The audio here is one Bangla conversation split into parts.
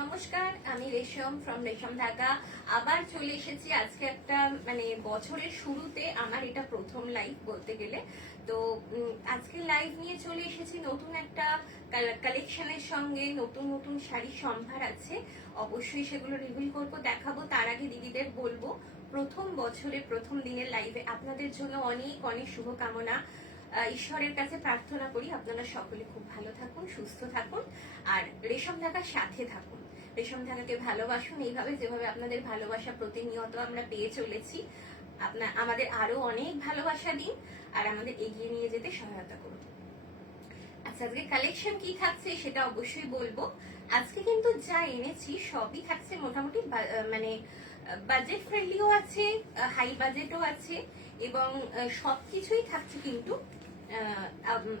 নমস্কার, আমি রেশম ফ্রম রেশম ঢাকা। আবার চলে এসেছি আজকে একটা বছরের শুরুতে আমার এটা প্রথম লাইভ বলতে গেলে। তো আজকে লাইভ নিয়ে চলে এসেছি নতুন একটা কালেকশনের সঙ্গে। নতুন নতুন শাড়ির সম্ভার আছে, অবশ্যই সেগুলো রিভিল করবো, দেখাবো। তার আগে দিদিদের বলবো, প্রথম বছরে প্রথম দিনের লাইভে আপনাদের জন্য অনেক অনেক শুভকামনা। ঈশ্বরের কাছে প্রার্থনা করি আপনারা সকলে খুব ভালো থাকুন, সুস্থ থাকুন, আর রেশম ঢাকার সাথে থাকুন। রেশম ঢাকাকে ভালোবাসুন এইভাবে যেভাবে আপনাদের ভালোবাসা প্রতিনিয়ত আমরা পেয়ে চলেছি। আমাদের আরো অনেক ভালোবাসা দিন আর আমাদের এগিয়ে নিয়ে যেতে সহায়তা করুন। আচ্ছা, আজকে কালেকশন কি থাকছে সেটা অবশ্যই বলবো। আজকে কিন্তু যা এনেছি সবই থাকছে মোটামুটি বাজেট ফ্রেন্ডলিও আছে, হাই বাজেটও আছে, এবং সবকিছুই থাকছে কিন্তু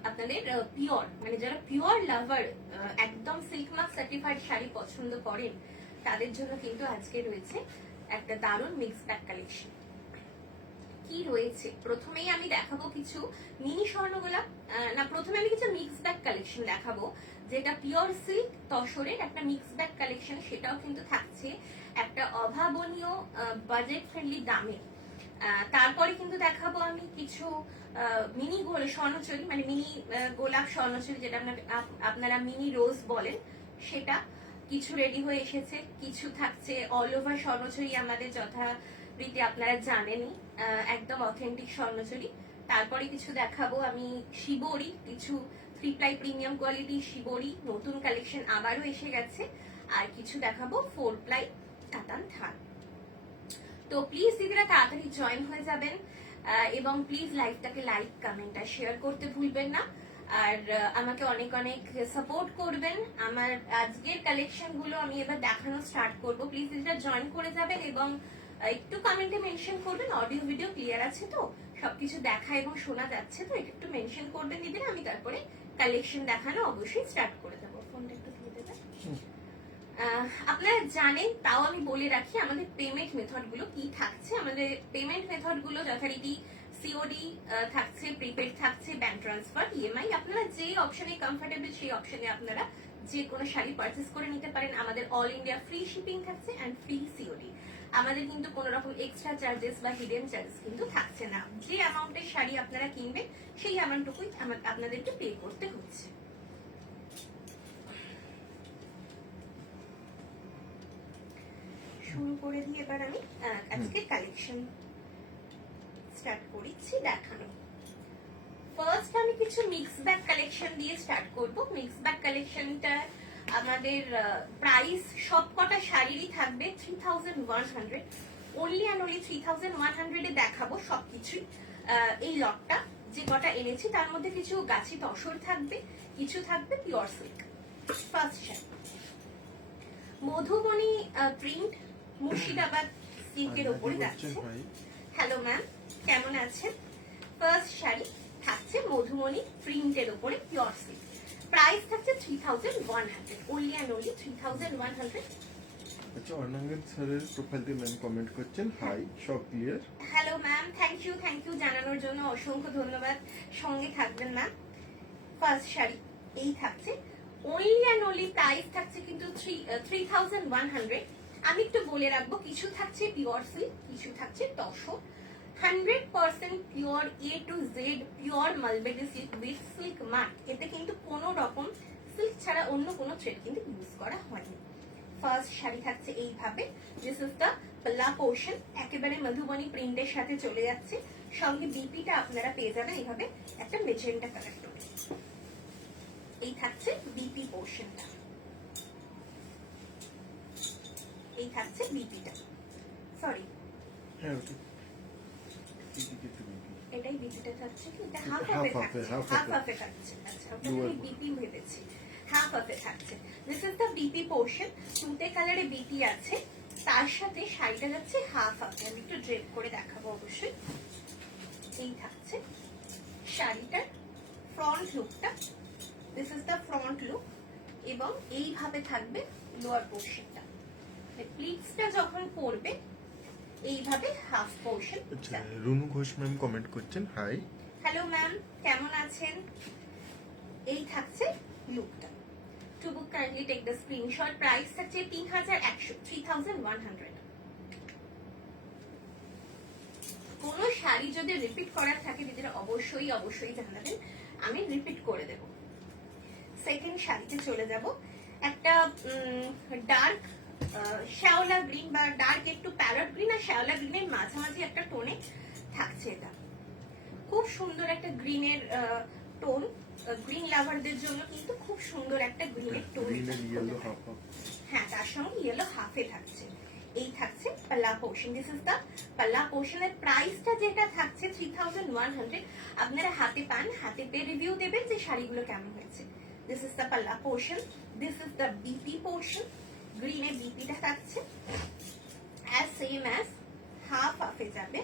আপনাদের পিওর, যারা পিওর লাভার, একদম সিল্ক মার্ক সার্টিফাইড শাড়ি পছন্দ করেন তাদের জন্য কিন্তু আজকে রয়েছে একটা দারুণ মিক্স ব্যাগ কালেকশন। কি রয়েছে প্রথমেই আমি দেখাবো কিছু মিনি স্বর্ণগোলাপ, প্রথমে আমি কিছু মিক্স ব্যাগ কালেকশন দেখাবো, যেটা পিওর সিল্ক তসরের একটা মিক্স ব্যাগ কালেকশন। সেটাও কিন্তু থাকছে একটা অভাবনীয় বাজেট ফ্রেন্ডলি দামে। তারপরে কিন্তু দেখাবো আমি কিছু মিনি স্বর্ণচুরি, মিনি গোলাপ স্বর্ণচুরি, যেটা আপনারা মিনি রোজ বলেন, সেটা কিছু রেডি হয়ে এসেছে। কিছু থাকছে অল ওভার স্বর্ণচুরি, আমাদের যথারীতি আপনারা জানেনই, একদম অথেন্টিক স্বর্ণচুরি। তারপরে কিছু দেখাবো আমি শিবরি, কিছু 3 প্লাই প্রিমিয়াম কোয়ালিটি শিবরি, নতুন কালেকশন আবারও এসে গেছে। আর কিছু দেখাবো 4 প্লাই কাতান থান। তো প্লিজ দিদিরা তাড়াতাড়ি জয়েন হয়ে যাবেন, এবং প্লিজ লাইভটাকে লাইক, কমেন্ট আর শেয়ার করতে ভুলবেন না। আর আমাকে অনেক অনেক সাপোর্ট করবেন। আমার আজকের কালেকশন গুলো আমি এবার দেখানো স্টার্ট করব। প্লিজ দিদিরা জয়েন করে যাবেন এবং একটু কমেন্টে মেনশন করবেন অডিও ভিডিও ক্লিয়ার আছে তো, সবকিছু দেখা এবং শোনা যাচ্ছে তো, এটা একটু মেনশন করবেন দিদিরা। আমি তারপরে কালেকশন দেখানো অবশ্যই স্টার্ট করে দেবো। ফোনটা একটু দিয়ে দেবেন। আপনারা জানেন, তাও আমি বলে রাখি আমাদের পেমেন্ট মেথড গুলো কি থাকছে। আমাদের পেমেন্ট মেথড গুলো যথারীতি সিওডি থাকছে, প্রিপেড থাকছে, ব্যাংক ট্রান্সফার, ইএমআই। আপনারা যে অপশনে কমফোর্টেবল সেই অপশনে আপনারা যে কোনো শাড়ি পারচেস করে নিতে পারেন। আমাদের অল ইন্ডিয়া ফ্রি শিপিং থাকছে এন্ড ফ্রি সিওডি। আমাদের কিন্তু কোনো রকম এক্সট্রা চার্জেস বা হিডেন চার্জেস কিন্তু থাকছে না। যে অ্যামাউন্টের শাড়ি আপনারা কিনবেন সেই অ্যামাউন্টটুকুই আপনাদেরকে পে করতে হচ্ছে। শুরু করে দিয়ে এবার আমি আজকে কালেকশন স্টার্ট করেছি দেখানো। ফার্স্ট আমি কিছু মিক্স ব্যাগ কালেকশন দিয়ে স্টার্ট করব। মিক্স ব্যাগ কালেকশনটা আমাদের প্রাইস সবকটা শাড়িরই থাকবে 3100, অনলি অ্যান্ড অনলি 3100 এ দেখাবো সবকিছুই। এই লটটা যে কটা এনেছি তার মধ্যে কিছু গাছি তসর থাকবে, কিছু থাকবে pure silk. First sari Madhubani print Murshidabad সিল্কের উপরে যাচ্ছে। হ্যালো ম্যাম, কেমন আছেন? ফার্স্ট শাড়ি থাকছে মধুবনী প্রিন্টের উপরে পিওর সিল্ক। প্রাইস থাকছে 3100, অনলি অ্যান্ড অনলি 3100। আচ্ছা, অর্ণাঙ্গন স্যারের প্রোফাইলতে ম্যাম কমেন্ট করছেন হাই, সব clear. Hello ma'am, thank you জানানোর জন্য অসংখ্য ধন্যবাদ। সঙ্গে থাকবেন ম্যাম। ফার্স্ট শাড়ি এই থাকছে, অনলি অ্যান্ড অনলি প্রাইস থাকছে কিন্তু 3100। আমি একটু বলে রাখবো, কিছু থাকছে পিওর সিল্ক, কিছু থাকছে tussar. 100% pure A to Z pure mulberry silk with silk mark. এতে কিন্তু কোনো রকম সিল্ক ছাড়া অন্য কোনো থ্রেড কিন্তু ইউজ করা হয়নি। ফার্স্ট শাড়ি থাকছে এইভাবে, দিস ইজ দ্য পাল্লা পোর্শন, একেবারে মধুবনী প্রিন্টের সাথে চলে যাচ্ছে। সঙ্গে বিপিটা আপনারা পেয়ে যাবেন এইভাবে একটা মেজেন্টা কালার টোনে। এই থাকছে বিপি পোর্শনটা, এই থাকছে বিপিটা, সরি এটাই বিপিটা থাকছে কি, এটা হাফ হাফে থাকছে। আচ্ছা, ওটা আমি বিপি ভেবেছি, হাফ হাফে থাকছে। This is the BP portion, তুঁতে কালারে বিপি আছে, তার সাথে শাড়িটা যাচ্ছে হাফ হাফে। আমি একটু ড্রেপ করে দেখাবো অবশ্যই। এই থাকছে শাড়িটার ফ্রন্ট লুকটা, this is the front look, এবং এইভাবে থাকবে লোয়ার পোর্শনটা। প্লিটসটা যখন পরবে এইভাবে half portion. Runu Ghosh ma'am comment করছেন হাই। হ্যালো ম্যাম, কেমন আছেন? এই থাকছে লুকটা। To book kindly take the screenshot. Price থাকছে 3100, 3100। কোনো শাড়ি যদি রিপিট করার থাকে দিদিরা অবশ্যই অবশ্যই জানাবেন, আমি রিপিট করে দেব। সেকেন্ড শাড়িতে চলে যাব। একটা ডার্ক শ্যাওলা গ্রিন বা ডার্ক একটু প্যারট গ্রিন আর শ্যাওলা গ্রিনের মাঝামাঝি একটা টোনে থাকছে। এটা খুব সুন্দর একটা গ্রিনের টোন, গ্রিন লাভারদের জন্য কিন্তু খুব সুন্দর একটা গ্রিনের টোন। হ্যাঁ, তার সঙ্গে ইয়েলো হাফে থাকছে। এই থাকছে পাল্লা পোর্শন। দিস ইজ দা পাল্লা পোর্শনের প্রাইসটা যেটা থাকছে 3100। আপনারা হাতে পান, হাতে পেয়ে রিভিউ দেবেন যে শাড়িগুলো কেমন হয়েছে। দিস ইজ দা পাল্লা portion, this is the BP portion. গ্রিনে বিপিটা থাকছে অ্যাজ সেম অ্যাজ হাফ হাফে যাবে।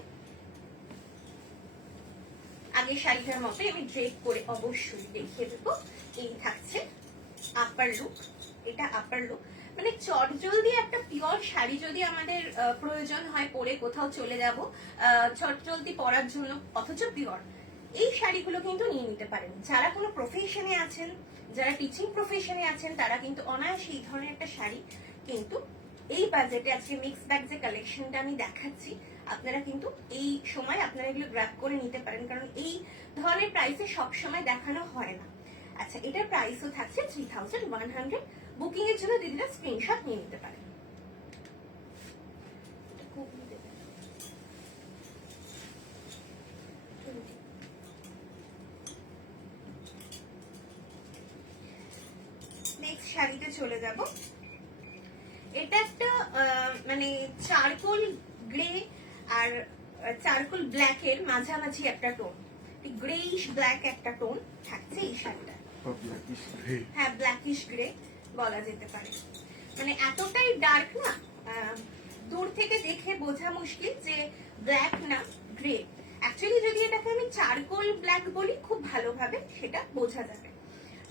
আগে শাড়িটার মতো আমি ড্রেপ করে অবশ্যই দেখিয়ে দেবো। এই থাকছে আপার লুক, এটা আপার লুক। মানে চটজলদি একটা পিওর শাড়ি যদি আমাদের প্রয়োজন হয়, পরে কোথাও চলে যাব চটজলদি পরার জন্য, অথচ পিওর, এই শাড়িগুলো কিন্তু নিয়ে নিতে পারেন। যারা কোনো প্রফেশনে আছেন, যারা টিচিং প্রফেশনে আছেন, তারা কিন্তু অনায়াসে এই ধরনের একটা শাড়ি কিন্তু এই বাজেটে, আজকে মিক্স ব্যাগ যে কালেকশনটা আমি দেখাচ্ছি, আপনারা কিন্তু এই সময় আপনারা এগুলো গ্র্যাব করে নিতে পারেন, কারণ এই ধরনের প্রাইসে সবসময় দেখানো হয় না। আচ্ছা, এটার প্রাইসও থাকছে 3100। বুকিং এর জন্য দিদিরা স্ক্রিনশট নিয়ে নিতে পারেন। নেক্সট শাড়িতে চলে যাব। এটা একটা মানে চারকোল গ্রে আর চারকোল ব্ল্যাক এর মাঝামাঝি একটা টোন, গ্রেইশ ব্ল্যাক একটা টোন থাকছে এই শাড়িটা। হ্যাঁ, ব্ল্যাকিশ গ্রে বলা যেতে পারে। মানে এতটাই ডার্ক না, দূর থেকে দেখে বোঝা মুশকিল যে ব্ল্যাক না গ্রে। অ্যাকচুয়ালি যদি এটাকে আমি চারকোল ব্ল্যাক বলি, খুব ভালোভাবে সেটা বোঝা যাবে।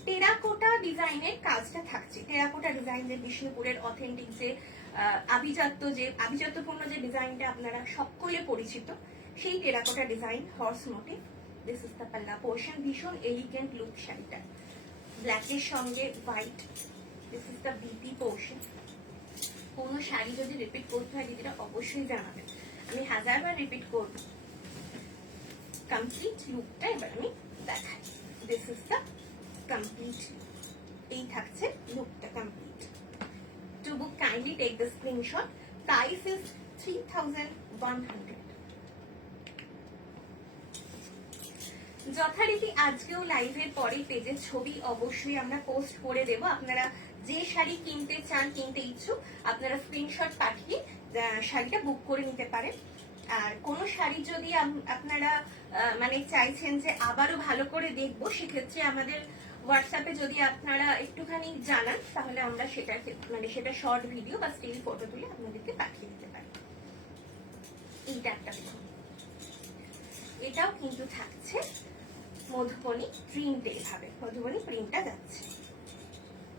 টেরাকোটা ডিজাইনের কাজটা থাকছে। টেরাকোটা ডিজাইন যে বিষ্ণুপুরের অথেন্টিক যে আভিজাত্যপূর্ণ যে ডিজাইনটা আপনারা সকলে পরিচিত, সেই terracotta design, horse motif. This is the পাল্লা পোর্শন। ভীষণ এলিগেন্ট লুক শাড়িটা, ব্ল্যাকের সঙ্গে white. This is the BP portion. কোনো শাড়ি যদি রিপিট করতে হয় দিদিরা অবশ্যই জানাবেন, আমি হাজারবার রিপিট করব। কমপ্লিট লুকটা এবার আমি দেখাই। দিস ইজ দ্য কমপ্লিট, এই থাকছে লুকটা complete. To book kindly take the screenshot. Price is 3100। যথারীতি আজকেও লাইভের পরে পেজের ছবি অবশ্যই আমরা পোস্ট করে দেব। আপনারা যে শাড়ি কিনতে চান, কিনতে ইচ্ছুক, আপনারা স্ক্রিনশট পাঠিয়ে শাড়িটা বুক করে নিতে পারেন। আর কোন শাড়ি যদি আপনারা মানে চাইছেন যে আবারও ভালো করে দেখবো, সেক্ষেত্রে আমাদের হোয়াটসঅ্যাপে যদি আপনারা একটুখানি জানান, তাহলে আমরা সেটা শর্ট ভিডিও বা স্টিল ফটো তুলে আপনাদেরকে পাঠিয়ে দিতে পারি। এইটা একটা দেখুন, এটাও কিন্তু থাকছে মধুবনী প্রিন্ট। এইভাবে মধুবনী প্রিন্টটা যাচ্ছে।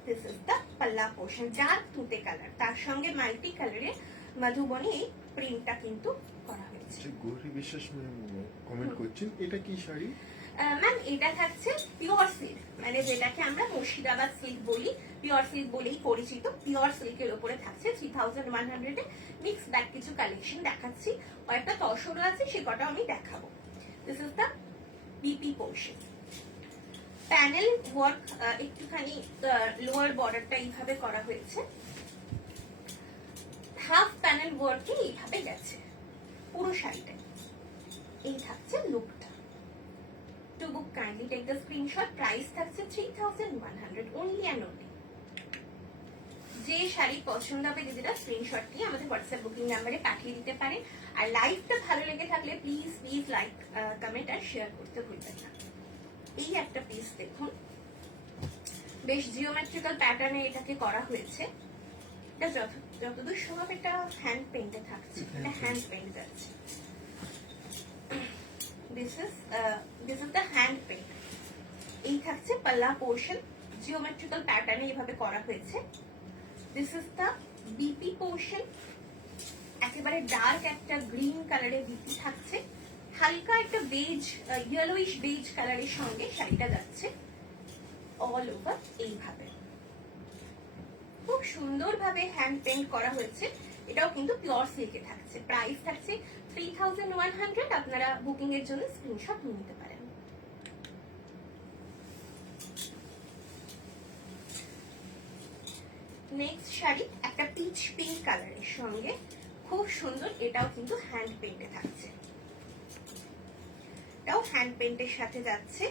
দিস ইজ দ্য পাল্লা পোর্শন, ডার্ক তুতে কালার, তার সঙ্গে মাল্টি কালারের মধুবনী এই প্রিন্টটা কিন্তু করা হয়েছে। গৌরী বিশ্বাস ম্যাম কমেন্ট করছেন, এটা কি শাড়ি? ম্যাম, এটা থাকছে পিওর সিল্ক, মানে যেটাকে আমরা মুর্শিদাবাদ সিল্ক বলি, পিওর সিল্ক বলেই পরিচিত। পিওর সিল্কের উপরে থাকছে 3100 এ। মিক্স ব্যাগ কিছু কালেকশন দেখাচ্ছি, কয়েকটা তসরও আছে, সে কটাও আমি দেখাবো। This is the BP portion. Panel work, একটুখানি লোয়ার বর্ডারটা এইভাবে করা হয়েছে, হাফ প্যানেল ওয়ার্কে এইভাবে গেছে পুরো শাড়িটা। এই থাকছে লুকটা। To book kindly take the screenshot. Price থাকছে 3100 অনলি অ্যান্ড অনলি। যে শাড়ি পছন্দ হবে দিদিরা স্ক্রিনশট নিয়ে আমাদের হোয়াটসঅ্যাপ বুকিং নাম্বারে পাঠিয়ে দিতে পারেন। আর লাইভটা ভালো লেগে থাকলে প্লিজ প্লিজ লাইক, কমেন্ট আর শেয়ার করতে ভুলবেন না। এই একটা পিস দেখুন, বেশ জিওমেট্রিক্যাল প্যাটার্নে এটাকে করা হয়েছে। এটা যতদূর সম্ভব এটা হ্যান্ড পেইন্টে থাকছে, এটা হ্যান্ড পেইন্ট যাচ্ছে। This is the hand paint. এই থাকছে পাল্লা পোর্শন, জিওমেট্রিক্যাল প্যাটার্নে এইভাবে করা হয়েছে। This is the BP portion. একেবারে ডার্ক একটা গ্রিন কালারের বিপি থাকছে, হালকা একটা বেজ, ইয়েলোইশ বেজ কালারের সঙ্গে শাড়িটা যাচ্ছে অল ওভার এইভাবে। খুব সুন্দরভাবে হ্যান্ড পেইন্ট করা হয়েছে। এটাও কিন্তু পিওর সিল্কে থাকছে। প্রাইস থাকছে 3100। আপনারা বুকিং এর জন্য স্ক্রিনশট নিয়ে নিতে পারেন। নেক্সট শাড়ি একটা পিচ পিঙ্ক কালারের সঙ্গে, খুব সুন্দর। এটাও কিন্তু হ্যান্ড পেইন্টে থাকছে, এটাও হ্যান্ড পেইন্টের সাথে যাচ্ছে,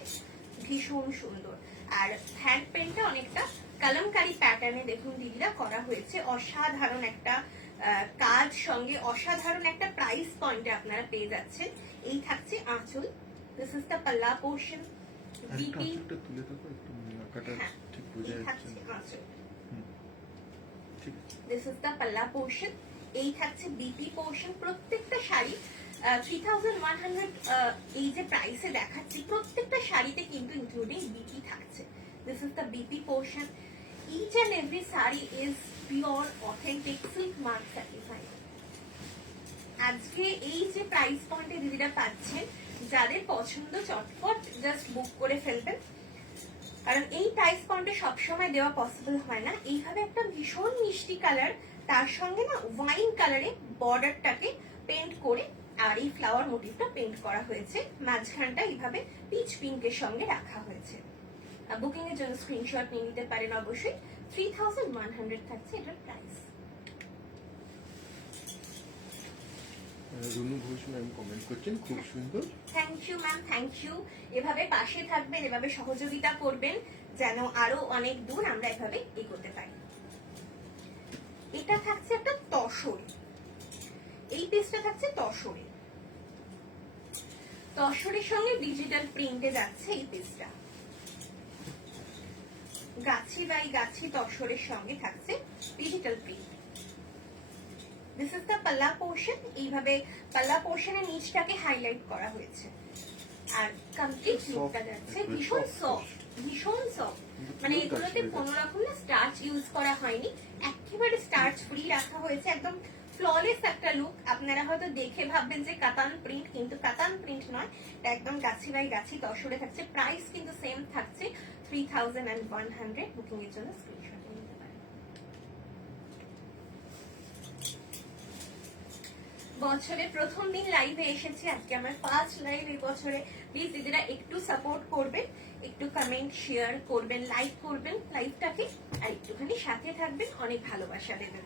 ভীষণ সুন্দর। আর হ্যান্ড পেইন্টটা অনেকটা কালামকারী প্যাটার্নে দেখুন দিদিরা করা হয়েছে। অসাধারণ একটা কাজ, সঙ্গে অসাধারণ একটা প্রাইস পয়েন্টে আপনারা পেয়ে যাচ্ছেন। এই থাকছে আঁচল, দিস ইজ দ্য পাল্লা পোর্শন। বিপি তুলে থাকো একটু, আঁকাটা ঠিক বোঝা যাচ্ছে না। আঁচল, ঠিক দিস ইজ দ্য পাল্লা পোর্শন। এই থাকছে বিপি পোর্শন। প্রত্যেকটা শাড়ি 3100 এই যে প্রাইসে দেখাচ্ছি, প্রত্যেকটা শাড়িতে কিন্তু ইনক্লুডিং বিপি থাকছে। This is the BP portion. Each and every saree is pure authentic silk mark certified. আজকে এই যে প্রাইস পয়েন্টে দিদিরা পাচ্ছেন, যাদের পছন্দ চটপট জাস্ট বুক করে ফেলবেন, কারণ এই প্রাইস পয়েন্টে সবসময় দেওয়া পসিবল হয় না। এইভাবে একটা ভীষণ মিষ্টি কালার, তার সঙ্গে না ওয়াইন কালারে বর্ডারটাকে পেইন্ট করে, আর এই ফ্লাওয়ার মোটিভটা পেইন্ট করা হয়েছে, মাঝখানটা এইভাবে পিচ পিঙ্কের সঙ্গে রাখা হয়েছে। বুকিং এর জন্য স্ক্রিনশট নিয়ে নিতে পারেন অবশ্যই। 3100 থাকছে এটার প্রাইস। রুনু ঘোষ ম্যাম কমেন্ট করছেন, খুব সুন্দর। Thank you ma'am, thank you. এভাবে পাশে থাকবেন, এভাবে সহযোগিতা করবেন, যেন আরো অনেক দূর আমরা এভাবে এগোতে পারি। এটা থাকছে একটা তসর, এই পিসটা থাকছে তসরে, তসরের সঙ্গে ডিজিটাল প্রিন্টে যাচ্ছে এই পিসটা। গাছি বাই গাছি তসরের সঙ্গে থাকছে digital print. This is the পাল্লা পোর্শন। এইভাবে পাল্লা পোর্শনের নিচটাকে হাইলাইট করা হয়েছে, আর কমপ্লিট লুকটা যাচ্ছে ভীষণ সফট, ভীষণ সফট। মানে এগুলোতে কোনো রকম না স্টার্চ ইউজ করা হয়নি, একেবারে স্টার্চ ফ্রি রাখা হয়েছে, একদম ফ্ললেস একটা লুক। আপনারা হয়তো দেখে ভাববেন যে কাতান প্রিন্ট, কিন্তু কাতান প্রিন্ট নয়, এটা একদম গাছি বাই গাছি তসরে থাকছে। প্রাইস কিন্তু সেম থাকছে 3100। বুকিং এর জন্য স্ক্রিনশট নিতে পারেন। বছরের প্রথম দিন লাইভে এসেছি, আজকে আমার ফার্স্ট লাইভ এই বছরে। প্লিজ দিদিরা একটু সাপোর্ট করবেন, একটু কমেন্ট শেয়ার করবেন, লাইক করবেন লাইভটাকে, আর একটুখানি সাথে থাকবেন, অনেক ভালোবাসা দেবেন।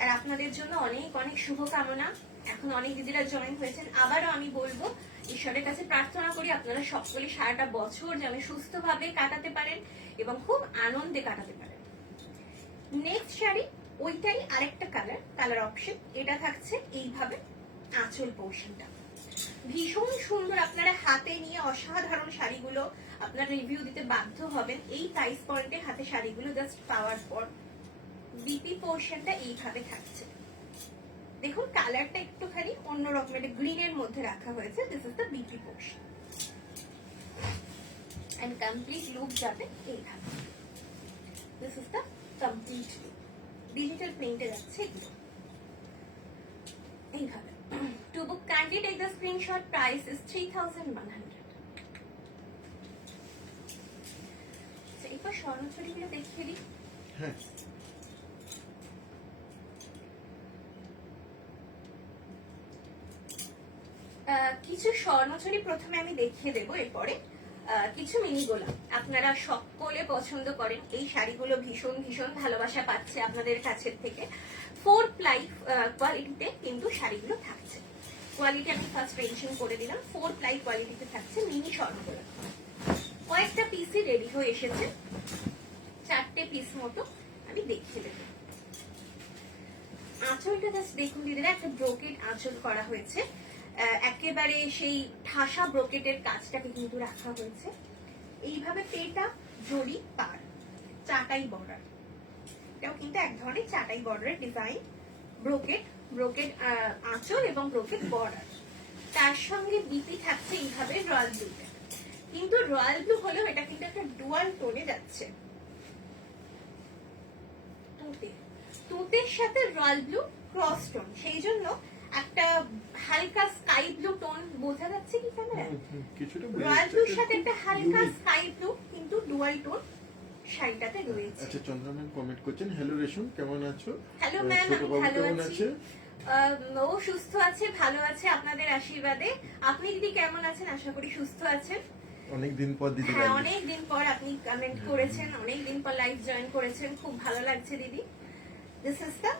আর আপনাদের জন্য অনেক অনেক শুভকামনা। এখন অনেক দিদিরা জয়েন হয়েছেন। আবারও আমি বলবো, ঈশ্বরের কাছে প্রার্থনা করি আপনারা সকলে সারাটা বছর যেন সুস্থভাবে কাটাতে পারেন এবং খুব আনন্দে কাটাতে পারেন। নেক্সট শাড়ি ওইটাই আরেকটা কালার অপশন। এটা থাকছে এইভাবে আঁচল পোর্শনটা, ভীষণ সুন্দর। আপনারা হাতে নিয়ে অসাধারণ শাড়িগুলো আপনারা রিভিউ দিতে বাধ্য হবেন এই প্রাইস পয়েন্টে। হাতে শাড়িগুলো জাস্ট পাওয়ার পর বিপি পোর্শনটা এইভাবে থাকছে। দেখুন কালারটা একটুখানি অন্যরকম, এটা গ্রিনের মধ্যে রাখা হয়েছে। This is the BP portion and complete look যাবে এইভাবে। This is the complete look. Digital প্রিন্টে যাচ্ছে এগুলো এইভাবে। To book kindly take the screenshot. Price is 3100। এরপর স্বর্ণছড়িগুলো দেখিয়ে দিই। হ্যাঁ, কিছু স্বর্ণছড়ি প্রথমে আমি দেখিয়ে দেবো, এরপরে কিছু মিনি গোলাপ। আপনারা সকলে পছন্দ করেন এই শাড়িগুলো, ভীষণ ভীষণ ভালোবাসা পাচ্ছে আপনাদের কাছের থেকে। 4 প্লাই কোয়ালিটিতে কিন্তু শাড়িগুলো থাকছে। কোয়ালিটি আমি ফার্স্ট মেনশন করে দিলাম, 4 প্লাই কোয়ালিটিতে থাকছে মিনি স্বর্ণ গোলাপ। কয়েকটা পিসই রেডি হয়ে এসেছে, 4টে পিস মতো আমি দেখিয়ে দেবো। আঁচলটা জাস্ট দেখুন দিদিরা, একটা ব্রোকেড আঁচল করা হয়েছে, একেবারে সেই ঠাসা ব্রোকেটের কাজটাকে কিন্তু রাখা হয়েছে। এইভাবে পেটা জড়ি পার, চাটাই বর্ডার, এটাও কিন্তু এক ধরনের চাটাই বর্ডারের ডিজাইন। ব্রোকেট আঁচল এবং ব্রোকেট বর্ডার, তার সঙ্গে বিপি থাকছে এইভাবে রয়্যাল ব্লুতে। কিন্তু রয়্যাল ব্লু হলেও এটা কিন্তু একটা ডুয়াল টোনে যাচ্ছে, তুতের সাথে রয়্যাল ব্লু ক্রস টোন, সেই জন্য একটা হালকা স্কাই ব্লু টোন। বোঝা যাচ্ছে কি ক্যামেরা? কিছুটা রয়্যাল ব্লুর সাথে একটা হালকা স্কাই ব্লু, কিন্তু ডুয়াল টোন শাড়িটাতে রয়েছে। আচ্ছা, চন্দ্রা ম্যাম কমেন্ট করছেন, হ্যালো রেশম, কেমন আছো? হ্যালো ম্যাম, ছোট আমি বাবু ভালো কেমন আছি। আছে? ও সুস্থ আছে, ভালো আছে আপনাদের আশীর্বাদে। আপনি দিদি কেমন আছেন? আশা করি সুস্থ আছেন। অনেকদিন পর দিদি হ্যাঁ, লাইভ। অনেকদিন পর আপনি কমেন্ট করেছেন, অনেকদিন পর লাইভ জয়েন করেছেন, খুব ভালো লাগছে দিদি। This is the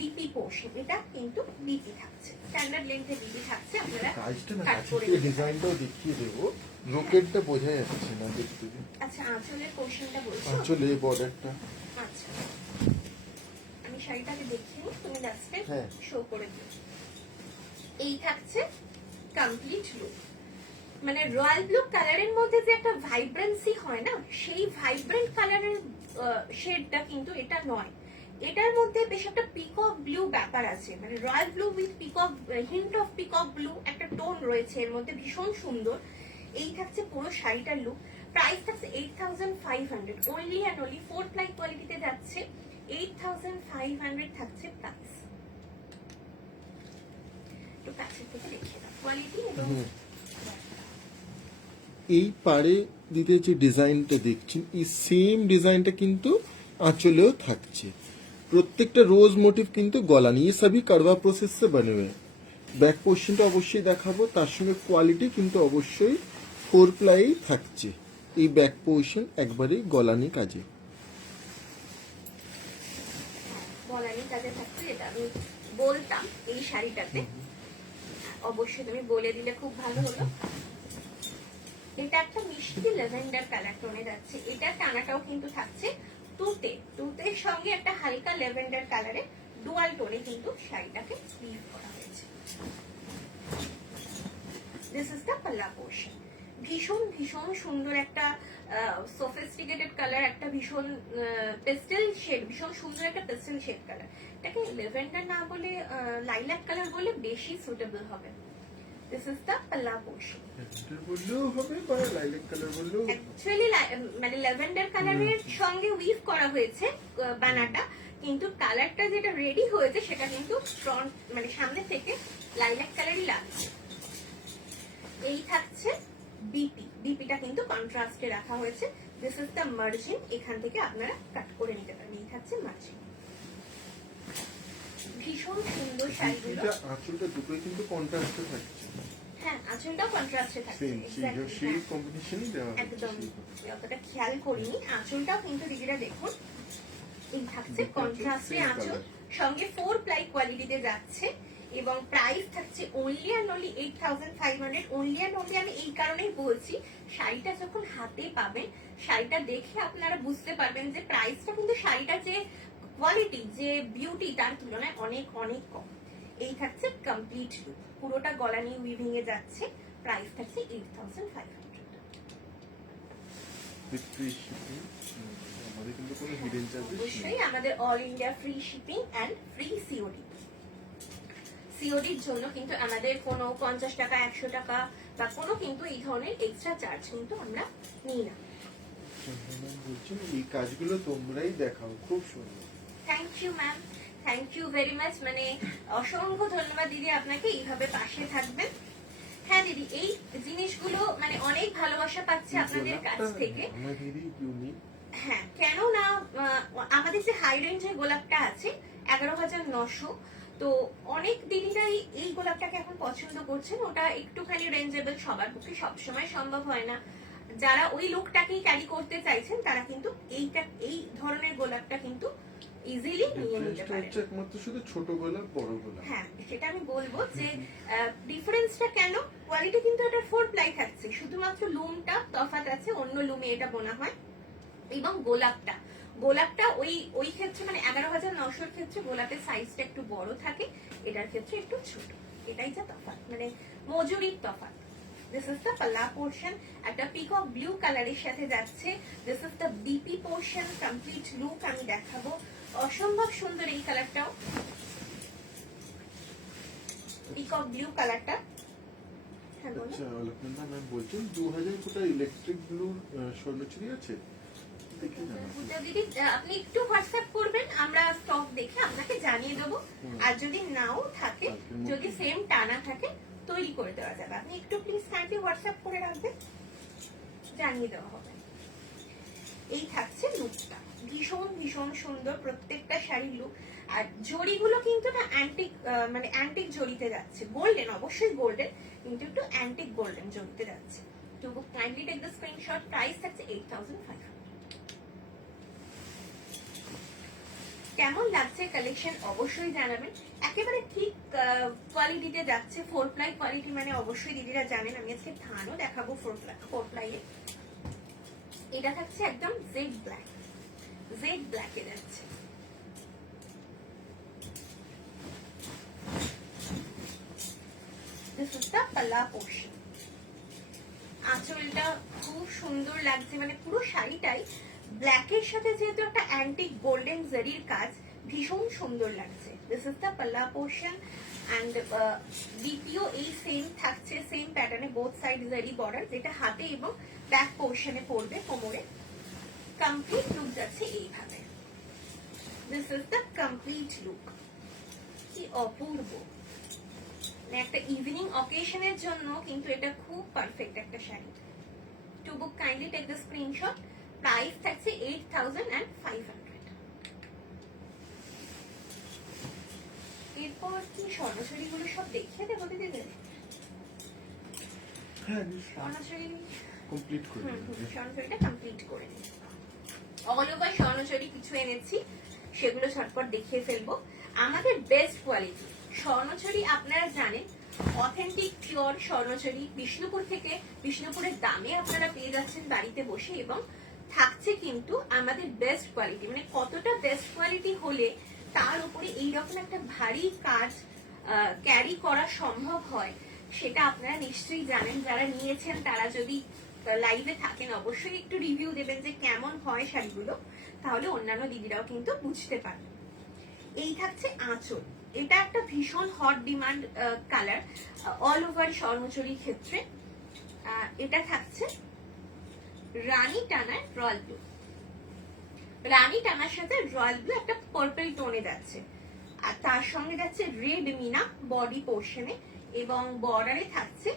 BP portion. এটা কিন্তু বিপি থাকছে, স্ট্যান্ডার্ড লেন্থে বিপি থাকছে। আপনারা কাজটা না, কাট কাছে করে থেকে নিতে ডিজাইনটাও দেখিয়ে দেবো, রকেটটা বোঝা যাচ্ছে না দেখতে। পারেন। আচ্ছা, আঁচলের পোর্শনটা বলছো? আসলে বর্ডারটা আচ্ছা, আমি শাড়িটাকে দেখিয়ে নিই, তুমি লাস্টে হ্যাঁ। শো করে দিও। এই থাকছে কমপ্লিট লুক। মানে রয়্যাল ব্লু কালারের মধ্যে যে একটা ভাইব্রেন্সি হয় না, সেই ভাইব্রেন্ট কালারের শেডটা কিন্তু এটা নয়। এটার মধ্যে বেশ একটা পিকক ব্লু ব্যাপার আছে, মানে royal blue with peacock, hint of peacock blue একটা টোন রয়েছে এর মধ্যে, ভীষণ সুন্দর। এই থাকছে পুরো শাড়িটার লুক। প্রাইস থাকছে 8500, অনলি অ্যান্ড অনলি 4 প্লাই কোয়ালিটিতে যাচ্ছে। 8500 থাকছে প্রাইস। একটু কাছের থেকে দেখিয়ে দাও কোয়ালিটি এবং এই পাড়ে দিতে যে ডিজাইনটা দেখছেন, এই সেম ডিজাইনটা কিন্তু আঁচলেও থাকছে। প্রত্যেকটা রোজ মোটিভ কিন্তু গলা নিয়ে সবই কারবা প্রসেস সে বনে हुए हैं। ব্যাক পোর্শনটা অবশ্যই দেখাবো, তার সঙ্গে কোয়ালিটি কিন্তু অবশ্যই 4 প্লাই থাকছে। এই ব্যাক পোর্শন একবারেই গলানি কাজে। বলানি কাজে থাকছে, এটা আমি বলতাম এই শাড়িটাতে। অবশ্যই তুমি বলে দিলে খুব ভালো হলো। এটা একটা মিষ্টি ল্যাভেন্ডার কালার টোনে যাচ্ছে। এটা টানাটাও কিন্তু থাকছে তুতের সঙ্গে একটা হালকা ল্যাভেন্ডার কালারে ডুয়াল টোনে কিন্তু শাড়িটাকে উইভ করা হয়েছে। দিস ইজ দ্য পাল্লা পোর্শন। ভীষণ ভীষণ সুন্দর একটা সোফিস্টিকেটেড কালার, একটা ভীষণ পেস্টেল শেড, ভীষণ সুন্দর একটা পেস্টেল শেড কালার। এটাকে ল্যাভেন্ডার না বলে লাইলাক কালার বলে বেশি সুটেবল হবে। দিস ইজ দ্য পাল্লা পোর্শন। বললেও হবে বা লাইলাক কালার বললেও অ্যাকচুয়ালি মানে ল্যাভেন্ডার কালারের সঙ্গে উইভ করা হয়েছে বানাটা, কিন্তু কালারটা যেটা রেডি হয়েছে সেটা কিন্তু ফ্রন্ট মানে সামনে থেকে লাইলাক কালারই লাগছে। এই থাকছে বিপিটা কিন্তু কন্ট্রাস্টে রাখা হয়েছে। দিস ইজ দ্য মার্জিন, এখান থেকে আপনারা কাট করে নিতে পারেন। এই থাকছে মার্জিন। ভীষণ সুন্দর শাড়িগুলো। এটা আঁচলটা দুটোই কিন্তু কন্ট্রাস্টে থাকছে। হ্যাঁ, আঁচলটাও কন্ট্রাস্টে থাকছে। সেম সেই কম্বিনেশনই দেওয়া হচ্ছে। একদম অতটা খেয়াল করিনি। আঁচলটাও কিন্তু দিদিরা দেখুন, এই থাকছে কন্ট্রাস্টে আঁচল, সঙ্গে 4 প্লাই কোয়ালিটিতে যাচ্ছে এবং প্রাইস থাকছে only and only 8500। Only and only আমি এই কারণেই বলছি, শাড়িটা যখন হাতে পাবেন, শাড়িটা দেখে আপনারা বুঝতে পারবেন যে প্রাইসটা কিন্তু শাড়িটার যে কোয়ালিটি, যে বিউটি, তার তুলনায় অনেক অনেক কম। এই থাকছে কমপ্লিট লুক, পুরোটা গলা নিয়ে উইভিং এ যাচ্ছে। প্রাইস থাকছে 8500। আমাদের কিন্তু কোনো হিডেন চার্জেস নেই। অবশ্যই আমাদের all India free shipping and free COD. সিওডির জন্য কিন্তু আমাদের কোনো 50 টাকা 100 টাকা বা কোনো কিন্তু এই ধরনের এক্সট্রা চার্জ কিন্তু আমরা নিই না। বলছেন এই কাজগুলো তোমরাই দেখাও, খুব সুন্দর। Thank you ma'am, thank you very much. মানে অসংখ্য ধন্যবাদ দিদি আপনাকে, এইভাবে পাশে থাকবেন। হ্যাঁ দিদি, এই জিনিসগুলো মানে অনেক ভালোবাসা পাচ্ছে আপনাদের কাছ থেকে। আমাদেরই ইউনিক। হ্যাঁ, কেন না আমাদের যে হাই রেঞ্জের গোলাপটা আছে 11900, তো অনেক দিদিরাই এই গোলাপটাকে এখন পছন্দ করছেন। ওটা একটুখানি রেঞ্জেবল, সবার পক্ষে সবসময় সম্ভব হয় না। যারা ওই লুকটাকেই ক্যারি করতে চাইছেন তারা কিন্তু এই ধরনের গোলাপটা কিন্তু ইজিলি নিয়ে নিতে পারেন। একমাত্র শুধু ছোট গোলাপ বড় গোলাপ। হ্যাঁ, সেটা আমি বলবো যে ডিফারেন্সটা কেন, কোয়ালিটি কিন্তু এটা 4 প্লাই থাকছে, শুধুমাত্র লুমটা তফাৎ আছে, অন্য লুমে এটা বোনা হয়। এবং গোলাপটা ওই ক্ষেত্রে মানে 11900 ক্ষেত্রে গোলাপের সাইজটা একটু বড় থাকে, এটার ক্ষেত্রে একটু ছোট। এটাই যা তফাৎ, মানে মজুরির তফাৎ। দিস ইজ দ্য পাল্লা পোর্শন, একটা পিকক ব্লু কালারের সাথে যাচ্ছে। This is the BP portion, complete look আমি দেখাবো। অসম্ভব সুন্দর এই কালারটাও, পিকক ব্লু কালারটা। হ্যাঁ বলুন। আচ্ছা, অলকনন্দা ম্যাম বলছেন 2000 ফুটা ইলেকট্রিক ব্লু স্বর্ণচুরি আছে, দেখি না। দিদি আপনি একটু হোয়াটসঅ্যাপ করবেন, আমরা স্টক দেখে আপনাকে জানিয়ে দেবো। আর যদি নাও থাকে, যদি সেম টানা থাকে, তৈরি করে দেওয়া যাবে। আপনি একটু প্লিজ কাইন্ডলি হোয়াটসঅ্যাপ করে রাখবেন, জানিয়ে দেওয়া হবে। এই থাকছে লুকটা, ভীষণ ভীষণ সুন্দর প্রত্যেকটা শাড়ির লুক। আর জড়িগুলো কিন্তু না অ্যান্টিক, মানে অ্যান্টিক জড়িতে যাচ্ছে, গোল্ডেন, অবশ্যই গোল্ডেন, কিন্তু একটু অ্যান্টিক গোল্ডেন জড়িতে যাচ্ছে। To book kindly take the screenshot, price থাকছে 8500। কেমন লাগছে কালেকশন অবশ্যই জানাবেন। একেবারে ঠিক কোয়ালিটিতে যাচ্ছে, 4 প্লাই কোয়ালিটি মানে অবশ্যই দিদিরা জানেন। আমি আজকে থানও দেখাবো 4 প্লাইয়ে। এটা থাকছে একদম জেড ব্ল্যাক, জেড ব্ল্যাকে যাচ্ছে। দিস ইজ দ্য পাল্লা পোর্শন। আঁচলটা খুব সুন্দর লাগছে, মানে পুরো শাড়িটাই ব্ল্যাকের সাথে যেহেতু একটা অ্যান্টিক গোল্ডেন জারির কাজ, ভীষণ সুন্দর লাগছে। দিস ইজ দ্য পাল্লা পোর্শন অ্যান্ড দ্বিতীয় এই সেম থাকছে, সেম প্যাটার্নে বোথ সাইড জারি বর্ডার, যেটা হাতে এবং ব্যাক পোর্শনে পড়বে কোমরে। কমপ্লিট লুক যাচ্ছে এইভাবে। This is the complete look. কি অপূর্ব, একটা ইভিনিং অকেশনের জন্য কিন্তু এটা খুব পারফেক্ট একটা শাড়ি। To book kindly take the screenshot, price থাকছে 8500। এরপর কি স্বর্ণচুরিগুলো সব দেখিয়ে দেবো দিদি? হ্যাঁ, স্বর্ণচুরি কমপ্লিট করে স্বর্ণচুরিটা কমপ্লিট করে নিই। অল ওভার স্বর্ণচুরি কিছু এনেছি, সেগুলো ঝটপট দেখিয়ে ফেলবো। আমাদের বেস্ট কোয়ালিটি স্বর্ণচুরি আপনারা জানেন, অথেন্টিক পিওর স্বর্ণচুরি বিষ্ণুপুর থেকে, বিষ্ণুপুরের দামে আপনারা পেয়ে যাচ্ছেন বাড়িতে বসে, এবং থাকছে কিন্তু আমাদের বেস্ট কোয়ালিটি। মানে কতটা বেস্ট কোয়ালিটি হলে তার উপরে এইরকম একটা ভারী কাজ ক্যারি করা সম্ভব হয়, সেটা আপনারা নিশ্চয়ই জানেন। যারা নিয়েছেন তারা যদি লাইভে থাকেন অবশ্যই একটু রিভিউ দেবেন যে কেমন হয় শাড়িগুলো, তাহলে অন্যান্য দিদিরাও কিন্তু বুঝতে পারবেন। এই থাকছে আঁচল, এটা একটা ভীষণ hot demand colour all over স্বর্ণচুরির ক্ষেত্রে। এটা থাকছে রানী টানার রয়্যাল ব্লু, রানী টানার সাথে রয়্যাল ব্লু একটা পার্পল টোনে যাচ্ছে, আর তার সঙ্গে যাচ্ছে রেড মিনা বডি পোর্শনে, এবং বর্ডারে থাকছে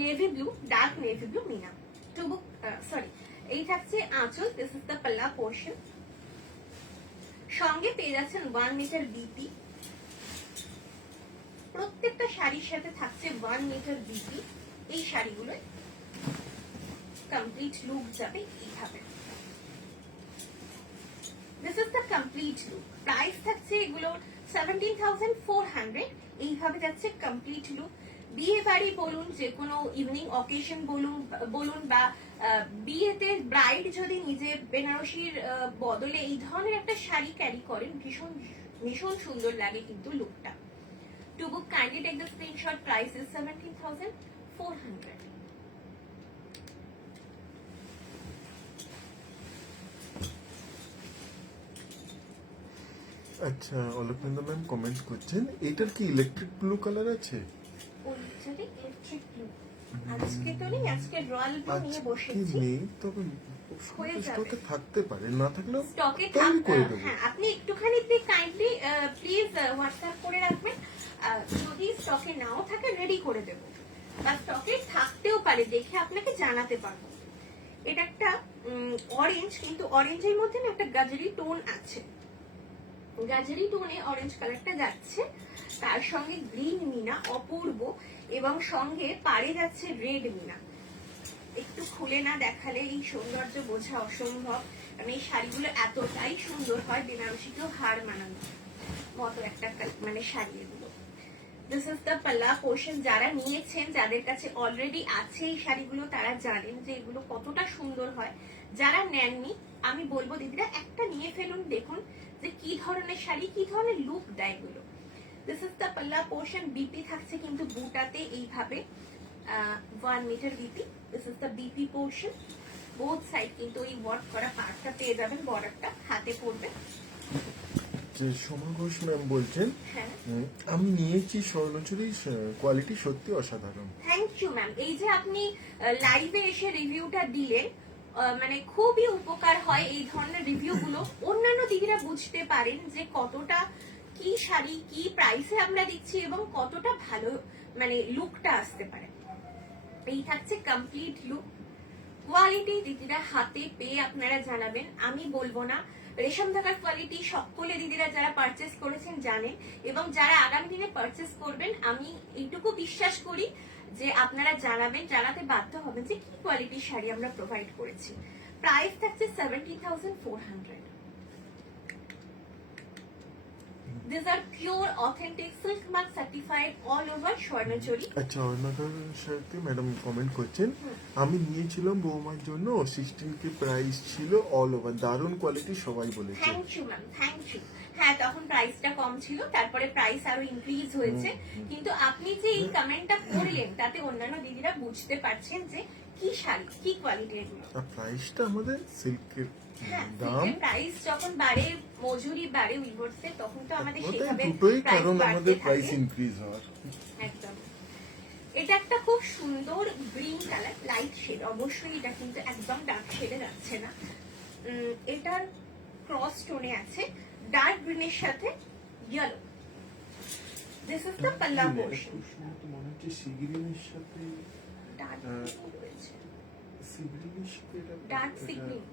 navy blue, dark navy blue মিনা। টু বুক সরি, এই থাকছে আঁচল। দিস ইজ দ্য পাল্লা পোর্শন। সঙ্গে পেয়ে যাচ্ছেন 1 মিটার বিপি, প্রত্যেকটা শাড়ির সাথে থাকছে 1 মিটার বিপি। এই শাড়িগুলো কমপ্লিট লুক যাবে এইভাবে। This is the complete look. Price থাকছে এগুলো 17,400। এইভাবে যাচ্ছে কমপ্লিট লুক। বিয়ে বাড়ি বলুন, যে কোনো ইভিনিং অকেশন বলুন বা বিয়েতে ব্রাইড যদি নিজে বেনারসির বদলে এই ধরনের একটা শাড়ি ক্যারি করেন, ভীষণ ভীষণ সুন্দর লাগে কিন্তু লুকটা। To book kindly take the screenshot, price is 17,400। আচ্ছা, অলকনন্দা ম্যাম কমেন্ট করছেন, এটার কি ইলেকট্রিক ব্লু কালার আছে? ইলেকট্রিক ব্লু আজকে তো নেই, আজকে রয়্যাল ব্লু নিয়ে বসেছি। নেই, তবে হয়ে যাবে। স্টকে থাকতে পারে, না থাকলেও স্টকে তৈরি করে দেবো। হ্যাঁ, আপনি একটুখানি কাইন্ডলি প্লিজ হোয়াটসঅ্যাপ করে রাখবেন। যদি স্টকে নাও থাকে রেডি করে দেবো, বা স্টকে থাকতেও পারে, দেখে আপনাকে জানাতে পারবো। এটা একটা অরেঞ্জ, কিন্তু অরেঞ্জের মধ্যে না একটা গাজরি টোন আছে, গাজরি টোনে অরেঞ্জ কালারটা যাচ্ছে, তার সঙ্গে গ্রিন মিনা অপূর্ব, এবং সঙ্গে পাড়ে যাচ্ছে রেড মিনা। একটু খুলে না দেখালে এই সৌন্দর্য বোঝা অসম্ভব, কারণ এই শাড়িগুলো এতটাই সুন্দর হয়, বেনারসিকেও হার মানানো মতো একটা মানে শাড়ি এগুলো। দিস ইজ দ্য পাল্লা পোর্শন। যারা নিয়েছেন, যাদের কাছে অলরেডি আছে এই শাড়িগুলো, তারা জানেন যে এগুলো কতটা সুন্দর হয়। যারা নেননি, আমি বলবো দিদিরা একটা নিয়ে ফেলুন, দেখুন যে কি ধরনের শাড়ি, কি ধরনের লুক দেয় এগুলো। দিস ইজ দ্য পাল্লা পোর্শন। বিপি থাকছে কিন্তু বুটাতে এইভাবে 1 metre BP. This is the BP portion. Both side কিন্তু এই ওয়ার্ক করা পার্টটা পেয়ে যাবেন, বর্ডারটা হাতে পড়বে। যে সোমা ঘোষ ম্যাম বলছেন, হ্যাঁ, আমি নিয়েছি স্বর্ণচুরির কোয়ালিটি সত্যি অসাধারণ। Thank you ma'am. এই যে আপনি লাইভে এসে রিভিউটা দিলেন, মানে খুবই উপকার হয় এই ধরনের রিভিউ গুলো। অন্যান্য দিদিরা বুঝতে পারেন যে কতটা কি শাড়ি কি প্রাইসে আমরা দিচ্ছি, এবং কতটা ভালো মানে লুকটা আসতে পারে। এই থাকছে কমপ্লিট লুক, কোয়ালিটি দিদিরা হাতে পেয়ে আপনারা জানাবেন, আমি বলবো না। রেশম ধাগার কোয়ালিটি সকলে দিদিরা যারা পারচেস করেছেন জানেন, এবং যারা আগামী দিনে পারচেস করবেন আমি এইটুকু বিশ্বাস করি যে আপনারা জানাবেন, জানাতে বাধ্য হবেন যে কি কোয়ালিটির শাড়ি আমরা প্রোভাইড করেছি। প্রাইস থাকছে 17,400। These are pure authentic silk mark certified all over Swarnachari. আচ্ছা, অর্ণাকার সাথে ম্যাডাম কমেন্ট করছেন, আমি নিয়েছিলাম বৌমার জন্য 16K প্রাইস ছিল, অল ওভার দারুণ কোয়ালিটি সবাই বলেছে। Thank you ma'am, thank you. হ্যাঁ, তখন প্রাইসটা কম ছিল, তারপরে প্রাইস আরো ইনক্রিজ হয়েছে। কিন্তু আপনি যে এই কমেন্টটা করলেন তাতে অন্যান্য দিদিরা বুঝতে পারছেন যে কি শাড়ি, কি কোয়ালিটি এগুলো। আর প্রাইসটা আমাদের সিল্কের হ্যাঁ, দাম প্রাইস যখন বাড়ে, মজুরি বাড়ে উইভার্সে, তখন তো আমাদের ওটাই সেভাবে দুটোই প্রাইস কারণ আমাদের বাড়তে প্রাইস থাকে। ইনক্রিজ হওয়ার। একদম। এটা একটা খুব সুন্দর গ্রিন কালার, লাইট শেড, অবশ্যই এটা কিন্তু একদম ডার্ক শেডে যাচ্ছে না। এটার ক্রস টোনে আছে ডার্ক গ্রিনের সাথে ইয়েলো। দিস ইজ দ্য পাল্লা পোর্শন। মনে হচ্ছে সিগ্রিনের সাথে ডার্ক রয়েছে, সিগ্রিনের সাথে ডার্ক সিগ্রিন,